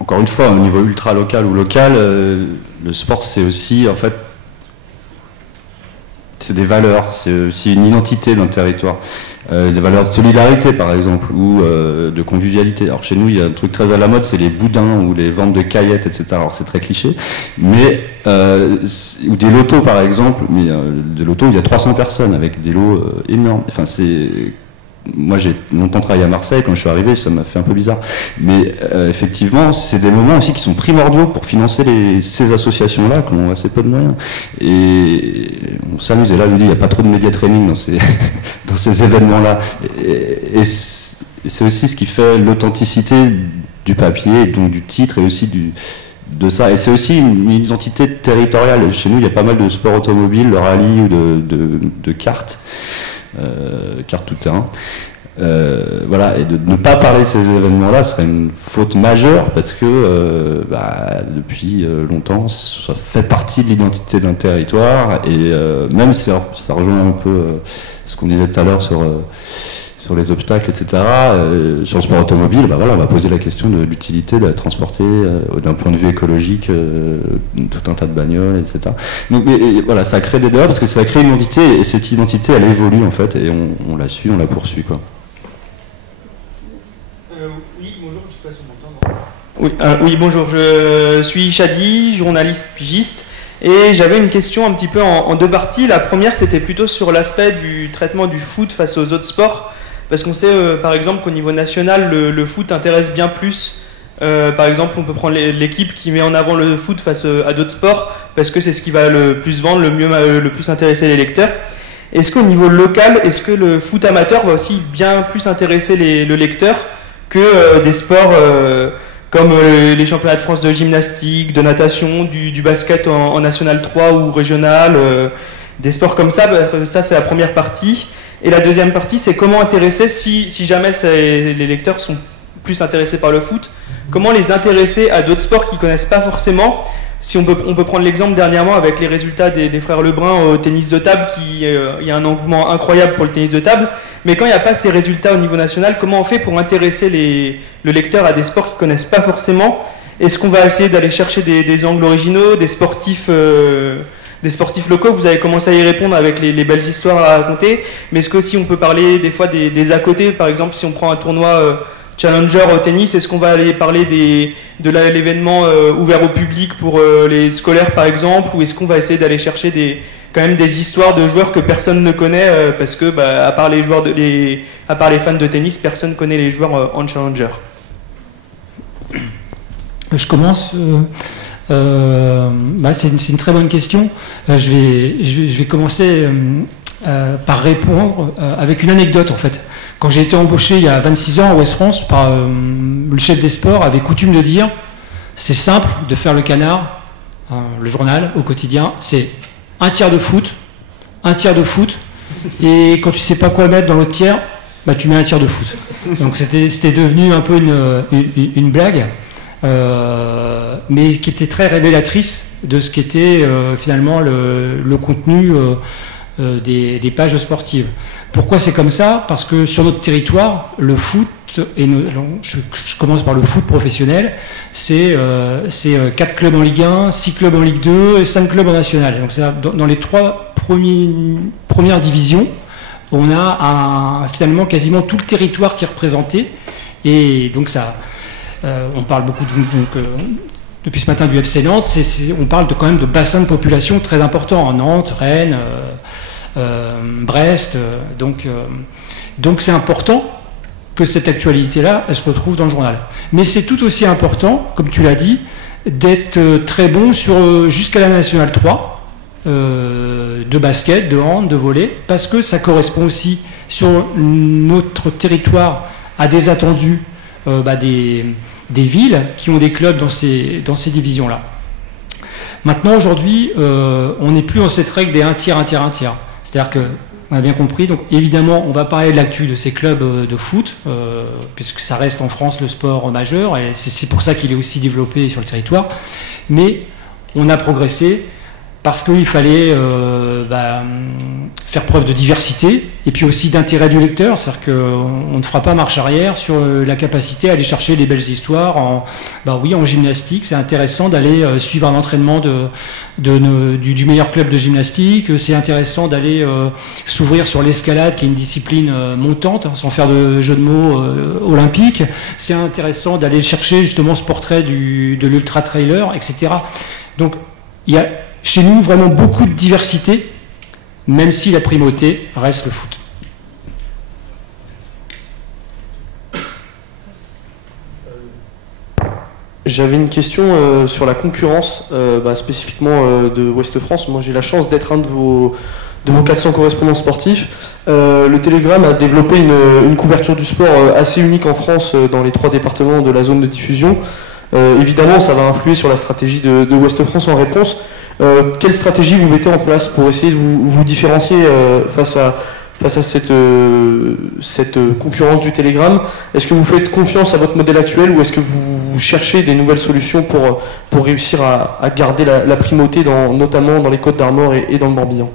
encore une fois, au niveau ultra local ou local, le sport c'est aussi en fait c'est des valeurs, c'est aussi une identité d'un territoire. Des valeurs de solidarité par exemple, ou de convivialité. Alors chez nous il y a un truc très à la mode, c'est les boudins ou les ventes de caillettes, etc. Alors c'est très cliché, mais ou des lotos par exemple, mais des lotos où il y a 300 personnes avec des lots énormes. Enfin moi j'ai longtemps travaillé à Marseille, quand je suis arrivé ça m'a fait un peu bizarre, mais effectivement c'est des moments aussi qui sont primordiaux pour financer ces associations-là qui ont assez peu de moyens, et on s'amuse, et là je vous dis il n'y a pas trop de média training dans ces événements-là, et c'est aussi ce qui fait l'authenticité du papier, donc du titre, et aussi de ça, et c'est aussi une identité territoriale. Chez nous il y a pas mal de sports automobiles, de rallye ou de karts, carte tout terrain. Voilà, et de ne pas parler de ces événements-là serait une faute majeure, parce que depuis longtemps ça fait partie de l'identité d'un territoire, et même si ça rejoint un peu ce qu'on disait tout à l'heure sur les obstacles, etc. Sur le sport automobile, voilà, on va poser la question de l'utilité de transporter d'un point de vue écologique tout un tas de bagnoles, etc. Donc voilà, ça crée des débats parce que ça crée une identité, et cette identité elle évolue en fait, et on la suit, on la poursuit quoi. Oui, bonjour, je sais pas si on m'entend. Oui, bonjour, je suis Chadi, journaliste pigiste. Et j'avais une question un petit peu en deux parties. La première, c'était plutôt sur l'aspect du traitement du foot face aux autres sports. Parce qu'on sait, par exemple, qu'au niveau national, le foot intéresse bien plus. Par exemple, on peut prendre l'équipe qui met en avant le foot face à d'autres sports, parce que c'est ce qui va le plus vendre, le plus intéresser les lecteurs. Est-ce qu'au niveau local, est-ce que le foot amateur va aussi bien plus intéresser le lecteur que des sports comme les championnats de France de gymnastique, de natation, du basket en National 3 ou régional, des sports comme ça? Ça, c'est la première partie. Et la deuxième partie, c'est comment intéresser, si jamais les lecteurs sont plus intéressés par le foot, comment les intéresser à d'autres sports qu'ils ne connaissent pas forcément. Si on peut prendre l'exemple dernièrement avec les résultats des frères Lebrun au tennis de table, il y a un engouement incroyable pour le tennis de table, mais quand il n'y a pas ces résultats au niveau national, comment on fait pour intéresser le lecteur à des sports qu'ils ne connaissent pas forcément? Est-ce qu'on va essayer d'aller chercher des angles originaux, des sportifs locaux? Vous avez commencé à y répondre avec les belles histoires à raconter, mais est-ce qu'aussi on peut parler des fois des à côté? Par exemple, si on prend un tournoi Challenger au tennis, est-ce qu'on va aller parler de l'événement ouvert au public pour les scolaires par exemple, ou est-ce qu'on va essayer d'aller chercher quand même des histoires de joueurs que personne ne connaît, parce que à part les fans de tennis, personne ne connaît les joueurs en Challenger? Je commence. C'est une très bonne question. Je vais commencer par répondre avec une anecdote en fait. Quand j'ai été embauché il y a 26 ans à Ouest France, le chef des sports avait coutume de dire: c'est simple de faire le canard, le journal au quotidien, c'est un tiers de foot, et quand tu sais pas quoi mettre dans l'autre tiers, tu mets un tiers de foot. Donc c'était devenu un peu une blague. Mais qui était très révélatrice de ce qu'était finalement le contenu des pages sportives. Pourquoi c'est comme ça? Parce que sur notre territoire, le foot, je commence par le foot professionnel, c'est 4 clubs en Ligue 1, 6 clubs en Ligue 2 et 5 clubs en National. Donc dans les 3 premières divisions, on a finalement quasiment tout le territoire qui est représenté, et donc ça... on parle beaucoup depuis ce matin du FC Nantes, on parle quand même de bassins de population très importants, Nantes, Rennes, Brest, donc c'est important que cette actualité-là, elle se retrouve dans le journal. Mais c'est tout aussi important, comme tu l'as dit, d'être très bon jusqu'à la Nationale 3, de basket, de hand, de volley, parce que ça correspond aussi sur notre territoire à des attendus des villes qui ont des clubs dans ces divisions-là. Maintenant, aujourd'hui, on n'est plus dans cette règle des 1 tiers, 1 tiers, 1 tiers. C'est-à-dire qu'on a bien compris, donc évidemment, on va parler de l'actu de ces clubs de foot, puisque ça reste en France le sport majeur, et c'est pour ça qu'il est aussi développé sur le territoire. Mais on a progressé parce qu'il fallait faire preuve de diversité et puis aussi d'intérêt du lecteur, c'est-à-dire qu'on ne fera pas marche arrière sur la capacité à aller chercher les belles histoires en gymnastique. C'est intéressant d'aller suivre un entraînement du meilleur club de gymnastique, c'est intéressant d'aller s'ouvrir sur l'escalade qui est une discipline montante, sans faire de jeu de mots olympique. C'est intéressant d'aller chercher justement ce portrait de l'ultra-trailer, etc. Donc il y a chez nous vraiment beaucoup de diversité, même si la primauté reste le foot. J'avais une question sur la concurrence, spécifiquement de Ouest France. Moi, j'ai la chance d'être un de vos 400 correspondants sportifs. Le Télégramme a développé une couverture du sport assez unique en France dans les 3 départements de la zone de diffusion. Évidemment, ça va influer sur la stratégie de Ouest France en réponse. Quelle stratégie vous mettez en place pour essayer de vous différencier face à cette concurrence du Télégramme? Est-ce que vous faites confiance à votre modèle actuel ou est-ce que vous cherchez des nouvelles solutions pour réussir à garder la primauté, notamment dans les Côtes d'Armor et dans le Morbihan?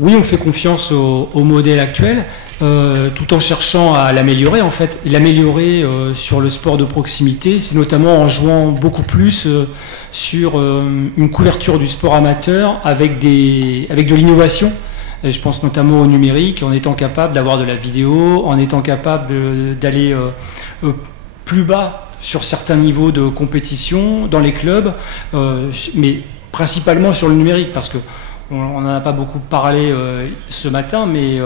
Oui, on fait confiance au modèle actuel, tout en cherchant à l'améliorer en fait. Et l'améliorer sur le sport de proximité, c'est notamment en jouant beaucoup plus sur une couverture du sport amateur avec de l'innovation. Et je pense notamment au numérique, en étant capable d'avoir de la vidéo, en étant capable d'aller plus bas sur certains niveaux de compétition dans les clubs, mais principalement sur le numérique, parce que on n'en a pas beaucoup parlé ce matin, mais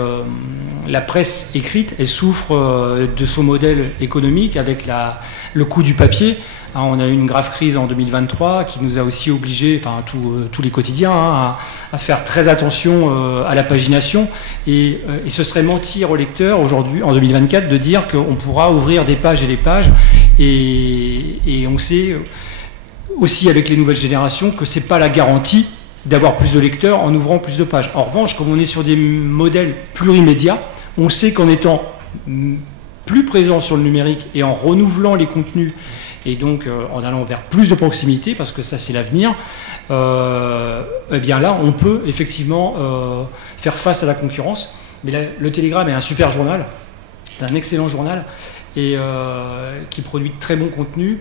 la presse écrite, elle souffre de son modèle économique avec le coût du papier. On a eu une grave crise en 2023 qui nous a aussi obligés, tous les quotidiens, à faire très attention à la pagination. Et ce serait mentir au lecteur aujourd'hui, en 2024, de dire qu'on pourra ouvrir des pages et des pages. Et on sait aussi avec les nouvelles générations que ce n'est pas la garantie d'avoir plus de lecteurs en ouvrant plus de pages. En revanche, comme on est sur des modèles plurimédias, on sait qu'en étant plus présent sur le numérique et en renouvelant les contenus, et donc en allant vers plus de proximité, parce que ça c'est l'avenir, eh bien là on peut effectivement faire face à la concurrence. Mais là, le Télégramme est un super journal, un excellent journal, et qui produit de très bons contenus,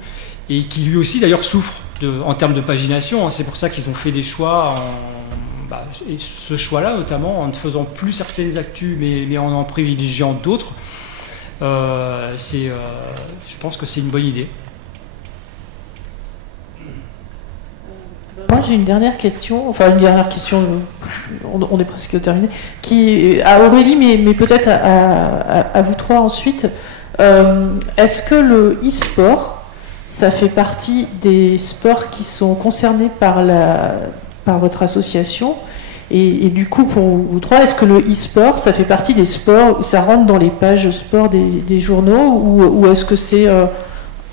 et qui lui aussi d'ailleurs souffre en termes de pagination. C'est pour ça qu'ils ont fait des choix, et ce choix-là notamment, en ne faisant plus certaines actus, mais en privilégiant d'autres. Je pense que c'est une bonne idée. Moi j'ai une dernière question, on est presque terminé, qui à Aurélie, mais peut-être à vous trois ensuite. Est-ce que le e-sport, ça fait partie des sports qui sont concernés par votre association, et du coup pour vous trois, est-ce que le e-sport, ça fait partie des sports, ça rentre dans les pages sport des journaux, ou est-ce que c'est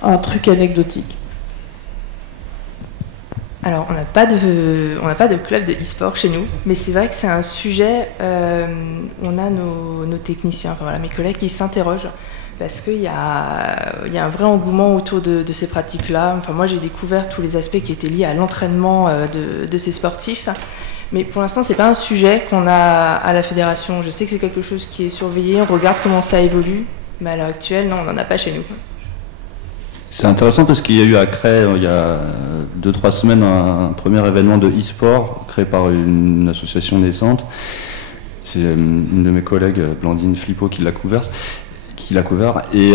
un truc anecdotique? Alors, on n'a pas de club de e-sport chez nous, mais c'est vrai que c'est un sujet, on a nos techniciens, mes collègues qui s'interrogent, parce qu'il y a un vrai engouement autour de ces pratiques-là. Moi, j'ai découvert tous les aspects qui étaient liés à l'entraînement de ces sportifs, mais pour l'instant, c'est pas un sujet qu'on a à la fédération. Je sais que c'est quelque chose qui est surveillé, on regarde comment ça évolue, mais à l'heure actuelle, non, on n'en a pas chez nous. C'est intéressant parce qu'il y a eu à Cray, il y a 2-3 semaines, un premier événement de e-sport créé par une association naissante. C'est une de mes collègues, Blandine Flippo, qui l'a couvert. Et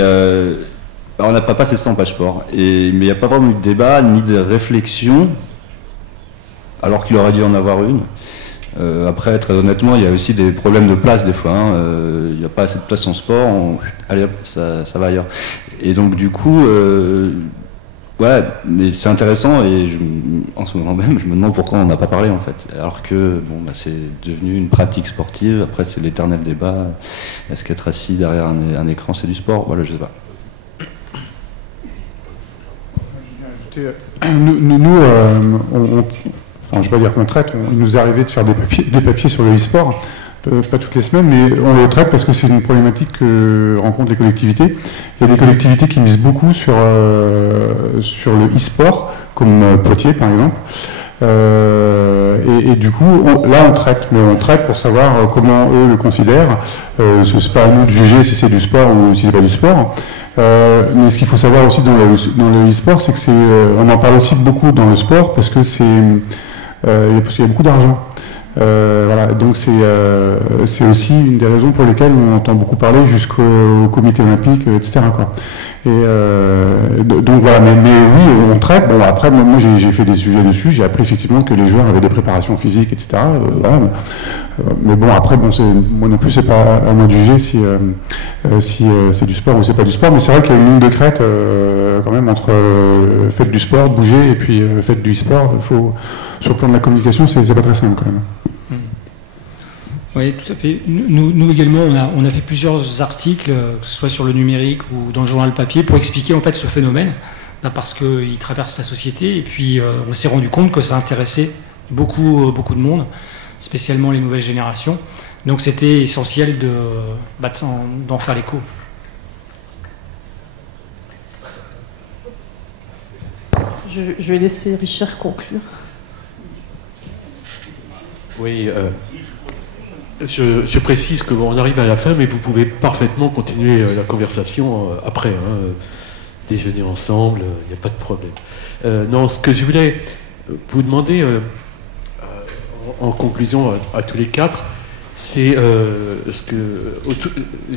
on n'a pas passé 100 pages sport. Mais il n'y a pas vraiment eu de débat ni de réflexion, alors qu'il aurait dû en avoir une. Après, très honnêtement, il y a aussi des problèmes de place des fois. Il n'y a pas assez de place en sport. Allez hop, ça va ailleurs. Et donc du coup, ouais, mais c'est intéressant, et en ce moment même, je me demande pourquoi on n'a pas parlé en fait. Alors que c'est devenu une pratique sportive. Après, c'est l'éternel débat. Est-ce qu'être assis derrière un écran, c'est du sport? Voilà, je sais pas. Nous, je ne vais pas dire qu'on traite, il nous est arrivé de faire des papiers sur le e-sport, pas toutes les semaines, mais on le traite parce que c'est une problématique que rencontrent les collectivités. Il y a des collectivités qui misent beaucoup sur le e-sport, comme Poitiers par exemple, Et du coup, là on traite, mais on traite pour savoir comment eux le considèrent. C'est pas à nous de juger si c'est du sport ou si c'est pas du sport. Mais ce qu'il faut savoir aussi dans le e-sport, c'est que on en parle aussi beaucoup dans le sport parce que parce qu'il y a beaucoup d'argent. Voilà, donc c'est aussi une des raisons pour lesquelles on entend beaucoup parler jusqu'au comité olympique, etc. quoi. Donc voilà, mais oui, on traite. Bon, après, moi j'ai fait des sujets dessus, j'ai appris effectivement que les joueurs avaient des préparations physiques, etc. Voilà. Mais bon, après, moi non plus, c'est pas à moi de juger si c'est du sport ou c'est pas du sport. Mais c'est vrai qu'il y a une ligne de crête quand même entre faites du sport, bougez, et puis faites du e-sport. Sur le plan de la communication, c'est pas très simple quand même. Oui, tout à fait. Nous également, on a fait plusieurs articles, que ce soit sur le numérique ou dans le journal papier, pour expliquer en fait ce phénomène, parce qu'il traverse la société, et puis on s'est rendu compte que ça intéressait beaucoup de monde, spécialement les nouvelles générations. Donc c'était essentiel d'en faire l'écho. Je vais laisser Richard conclure. Oui, je précise qu'on arrive à la fin, mais vous pouvez parfaitement continuer la conversation après. Déjeuner ensemble, il n'y a pas de problème. Non, ce que je voulais vous demander en conclusion à tous les quatre, c'est je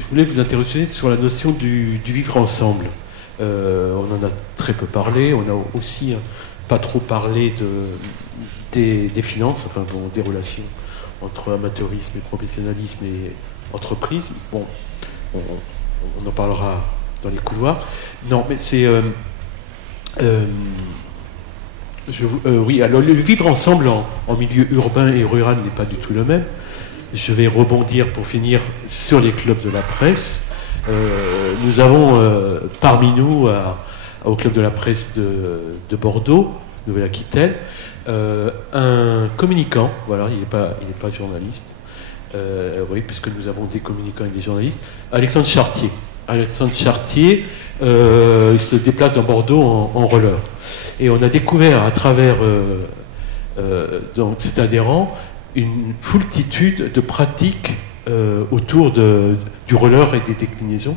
voulais vous interroger sur la notion du vivre ensemble. On en a très peu parlé, on a aussi pas trop parlé des finances, enfin bon, des relations entre amateurisme et professionnalisme et entreprise. Bon, on en parlera dans les couloirs. Non, mais c'est... oui, alors le vivre ensemble en milieu urbain et rural n'est pas du tout le même. Je vais rebondir pour finir sur les clubs de la presse. Nous avons parmi nous, au club de la presse de Bordeaux, Nouvelle-Aquitaine, un communicant, voilà, il n'est pas journaliste, oui, puisque nous avons des communicants et des journalistes, Alexandre Chartier. Alexandre Chartier, il se déplace dans Bordeaux en roller. Et on a découvert à travers donc cet adhérent une foultitude de pratiques autour du roller et des déclinaisons.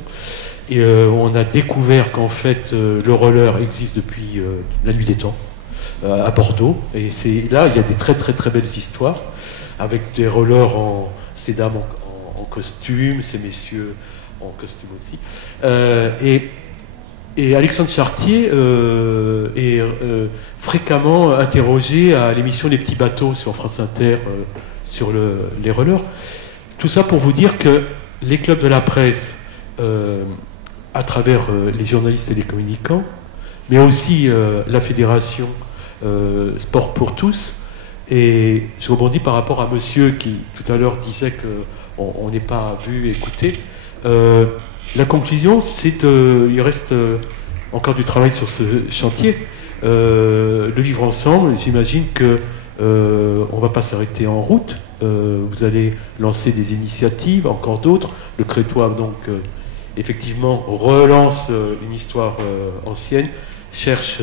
Et on a découvert qu'en fait le roller existe depuis la nuit des temps à Bordeaux. Et là, il y a des très très très belles histoires avec des rollers ces dames en costume, ces messieurs en costume aussi. Et Alexandre Chartier est fréquemment interrogé à l'émission Les Petits Bateaux sur France Inter sur les rollers. Tout ça pour vous dire que les clubs de la presse, à travers les journalistes et les communicants, mais aussi la fédération Sport pour tous, et je rebondis par rapport à monsieur qui tout à l'heure disait qu'on n'est pas vu, écouté. La conclusion, c'est qu'il reste encore du travail sur ce chantier. Le vivre ensemble, j'imagine que on ne va pas s'arrêter en route. Vous allez lancer des initiatives, encore d'autres. Le Crétois, donc, effectivement, relance une histoire ancienne, cherche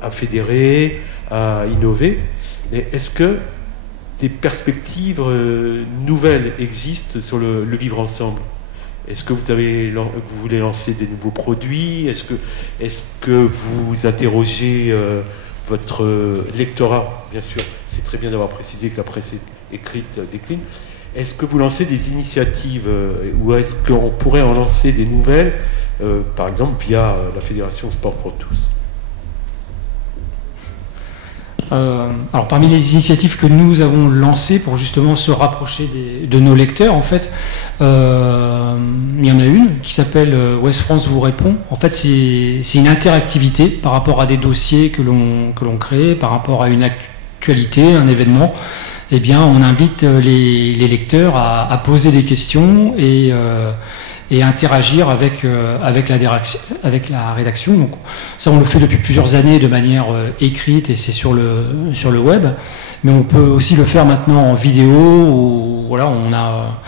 à fédérer, à innover. Mais est-ce que des perspectives nouvelles existent sur le vivre ensemble? Est-ce que vous voulez lancer des nouveaux produits? Est-ce que vous interrogez votre lectorat? Bien sûr, c'est très bien d'avoir précisé que la presse écrite décline. Est-ce que vous lancez des initiatives ou est-ce qu'on pourrait en lancer des nouvelles, par exemple via la Fédération Sport pour tous? Alors parmi les initiatives que nous avons lancées pour justement se rapprocher de nos lecteurs, en fait, il y en a une qui s'appelle Ouest France vous répond. En fait, c'est une interactivité par rapport à des dossiers que l'on crée, par rapport à une actualité, un événement. Eh bien, on invite les lecteurs à poser des questions et interagir avec la rédaction. Donc, ça, on le fait depuis plusieurs années de manière écrite et c'est sur le web. Mais on peut aussi le faire maintenant en vidéo voilà, on a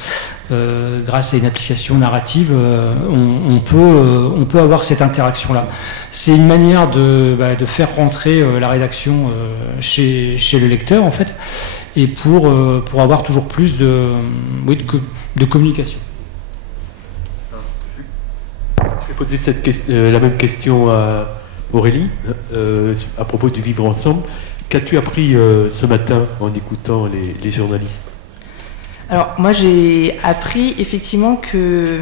grâce à une application narrative, on peut avoir cette interaction-là. C'est une manière de faire rentrer la rédaction chez le lecteur, en fait, et pour avoir toujours plus de communication. Je vais poser la même question à Aurélie, à propos du vivre ensemble. Qu'as-tu appris ce matin en écoutant les journalistes ? Alors moi j'ai appris effectivement que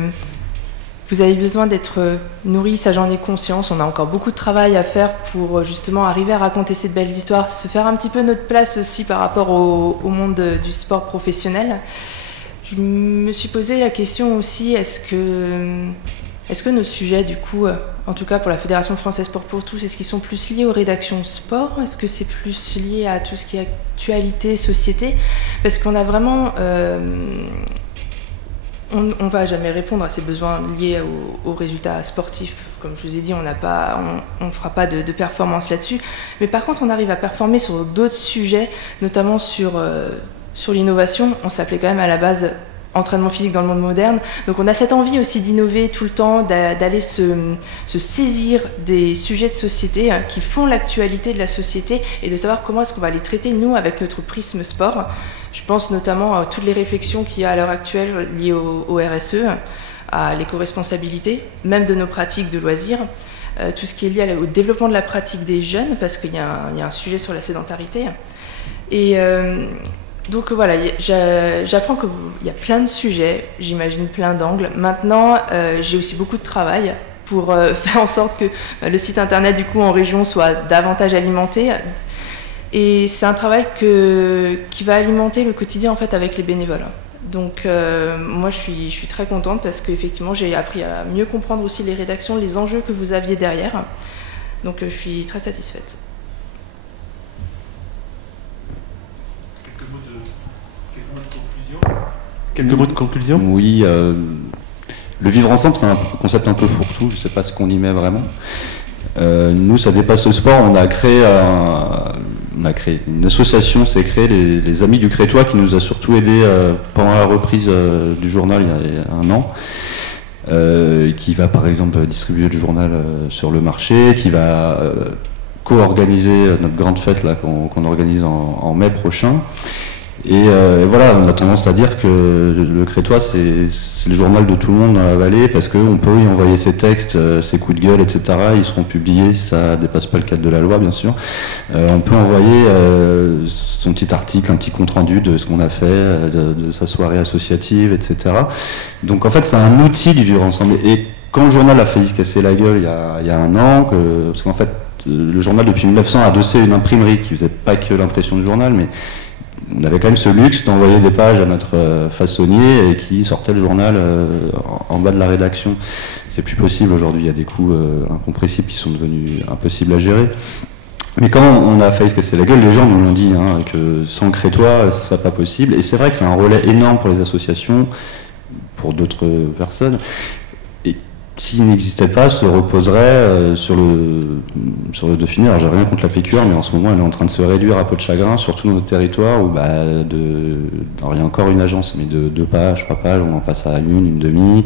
vous avez besoin d'être nourri, ça j'en ai conscience, on a encore beaucoup de travail à faire pour justement arriver à raconter cette belle histoire, se faire un petit peu notre place aussi par rapport au monde du sport professionnel. Je me suis posé la question aussi, est-ce que nos sujets du coup, en tout cas pour la Fédération Française Sport pour tous, est-ce qu'ils sont plus liés aux rédactions sport? Est-ce que c'est plus lié à tout ce qui est actualité, société? Parce qu'on a vraiment... on ne va jamais répondre à ces besoins liés aux résultats sportifs. Comme je vous ai dit, on ne fera pas de performance là-dessus. Mais par contre, on arrive à performer sur d'autres sujets, notamment sur l'innovation. On s'appelait quand même à la base entraînement physique dans le monde moderne. Donc on a cette envie aussi d'innover tout le temps, d'aller se saisir des sujets de société qui font l'actualité de la société et de savoir comment est-ce qu'on va les traiter, nous, avec notre prisme sport. Je pense notamment à toutes les réflexions qu'il y a à l'heure actuelle liées au RSE, à l'éco-responsabilité, même de nos pratiques de loisirs, tout ce qui est lié au développement de la pratique des jeunes, parce qu'il y a un sujet sur la sédentarité. Et donc voilà, j'apprends qu'il y a plein de sujets, j'imagine plein d'angles. Maintenant, j'ai aussi beaucoup de travail pour faire en sorte que le site internet du coup en région soit davantage alimenté. Et c'est un travail qui va alimenter le quotidien en fait avec les bénévoles. Donc moi je suis très contente parce qu'effectivement j'ai appris à mieux comprendre aussi les rédactions, les enjeux que vous aviez derrière. Donc je suis très satisfaite. Quelques mots de conclusion ? Oui, le vivre ensemble, c'est un concept un peu fourre-tout, je ne sais pas ce qu'on y met vraiment. Nous, ça dépasse le sport, on a créé une association, c'est créé les Amis du Crétois, qui nous a surtout aidés pendant la reprise du journal il y a un an, qui va par exemple distribuer le journal sur le marché, qui va co-organiser notre grande fête là qu'on organise en mai prochain. Et voilà, on a tendance à dire que le Crétois, c'est le journal de tout le monde dans la vallée, parce qu'on peut y envoyer ses textes, ses coups de gueule, etc. Ils seront publiés si ça ne dépasse pas le cadre de la loi, bien sûr. On peut envoyer son petit article, un petit compte-rendu de ce qu'on a fait, de sa soirée associative, etc. Donc en fait, c'est un outil du vivre ensemble. Et quand le journal a failli se casser la gueule il y a un an, parce qu'en fait, le journal, depuis 1900, a adossé une imprimerie qui faisait pas que l'impression du journal, mais on avait quand même ce luxe d'envoyer des pages à notre façonnier et qui sortait le journal en bas de la rédaction. C'est plus possible aujourd'hui, il y a des coûts incompressibles qui sont devenus impossibles à gérer. Mais quand on a failli se casser la gueule, les gens nous l'ont dit, que sans le Crétois, ce ne serait pas possible. Et c'est vrai que c'est un relais énorme pour les associations, pour d'autres personnes. S'il n'existait pas, se reposerait sur le Dauphiné. Alors j'ai rien contre la piqûre, mais en ce moment elle est en train de se réduire à peau de chagrin, surtout dans notre territoire où alors, il y a encore une agence, mais de 2 pages, 3 pages, on en passe à une demi.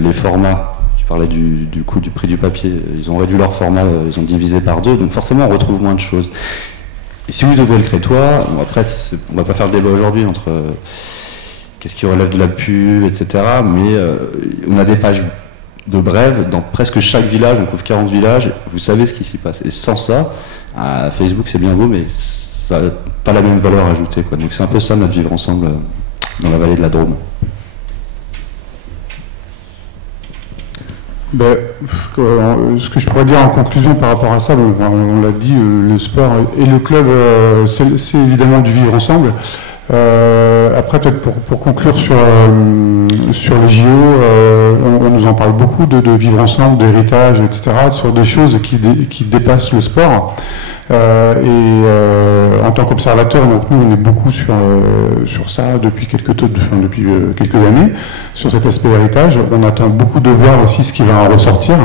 Les formats, je parlais du coût du prix du papier, ils ont réduit leur format, ils ont divisé par 2, donc forcément on retrouve moins de choses. Et si vous ouvrez le Crétois, après on va pas faire le débat aujourd'hui entre qu'est-ce qui relève de la pub, etc. Mais on a des pages de brève dans presque chaque village, on couvre 40 villages, vous savez ce qui s'y passe. Et sans ça, Facebook c'est bien beau, mais ça n'a pas la même valeur ajoutée, quoi. Donc c'est un peu ça notre vivre ensemble dans la vallée de la Drôme. Ce que je pourrais dire en conclusion par rapport à ça, on l'a dit, le sport et le club, c'est évidemment du vivre ensemble. Après, peut-être pour conclure sur les JO, on nous en parle beaucoup de vivre ensemble, d'héritage, etc., sur des choses qui dépassent le sport. En tant qu'observateur, donc nous on est beaucoup sur ça depuis quelques années, sur cet aspect héritage. On attend beaucoup de voir aussi ce qui va en ressortir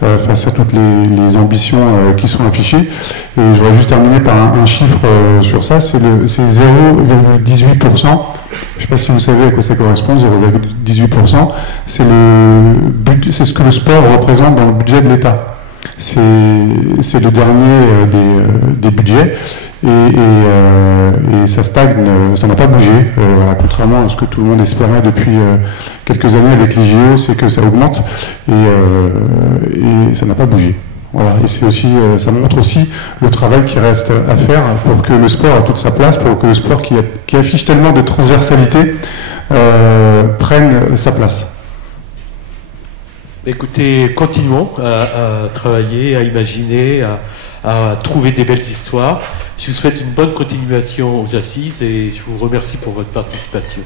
face à toutes les ambitions qui sont affichées. Et je voudrais juste terminer par un chiffre sur ça, c'est 0,18%. Je ne sais pas si vous savez à quoi ça correspond, 0,18%. C'est ce que le sport représente dans le budget de l'État. C'est le dernier des budgets. Et ça stagne, ça n'a pas bougé, voilà, contrairement à ce que tout le monde espérait depuis quelques années avec les JO, c'est que ça augmente et ça n'a pas bougé. Voilà, et c'est aussi, ça montre aussi le travail qui reste à faire pour que le sport ait toute sa place, pour que le sport qui affiche tellement de transversalité prenne sa place. Écoutez, continuons à travailler, à imaginer, à trouver des belles histoires. Je vous souhaite une bonne continuation aux assises et je vous remercie pour votre participation.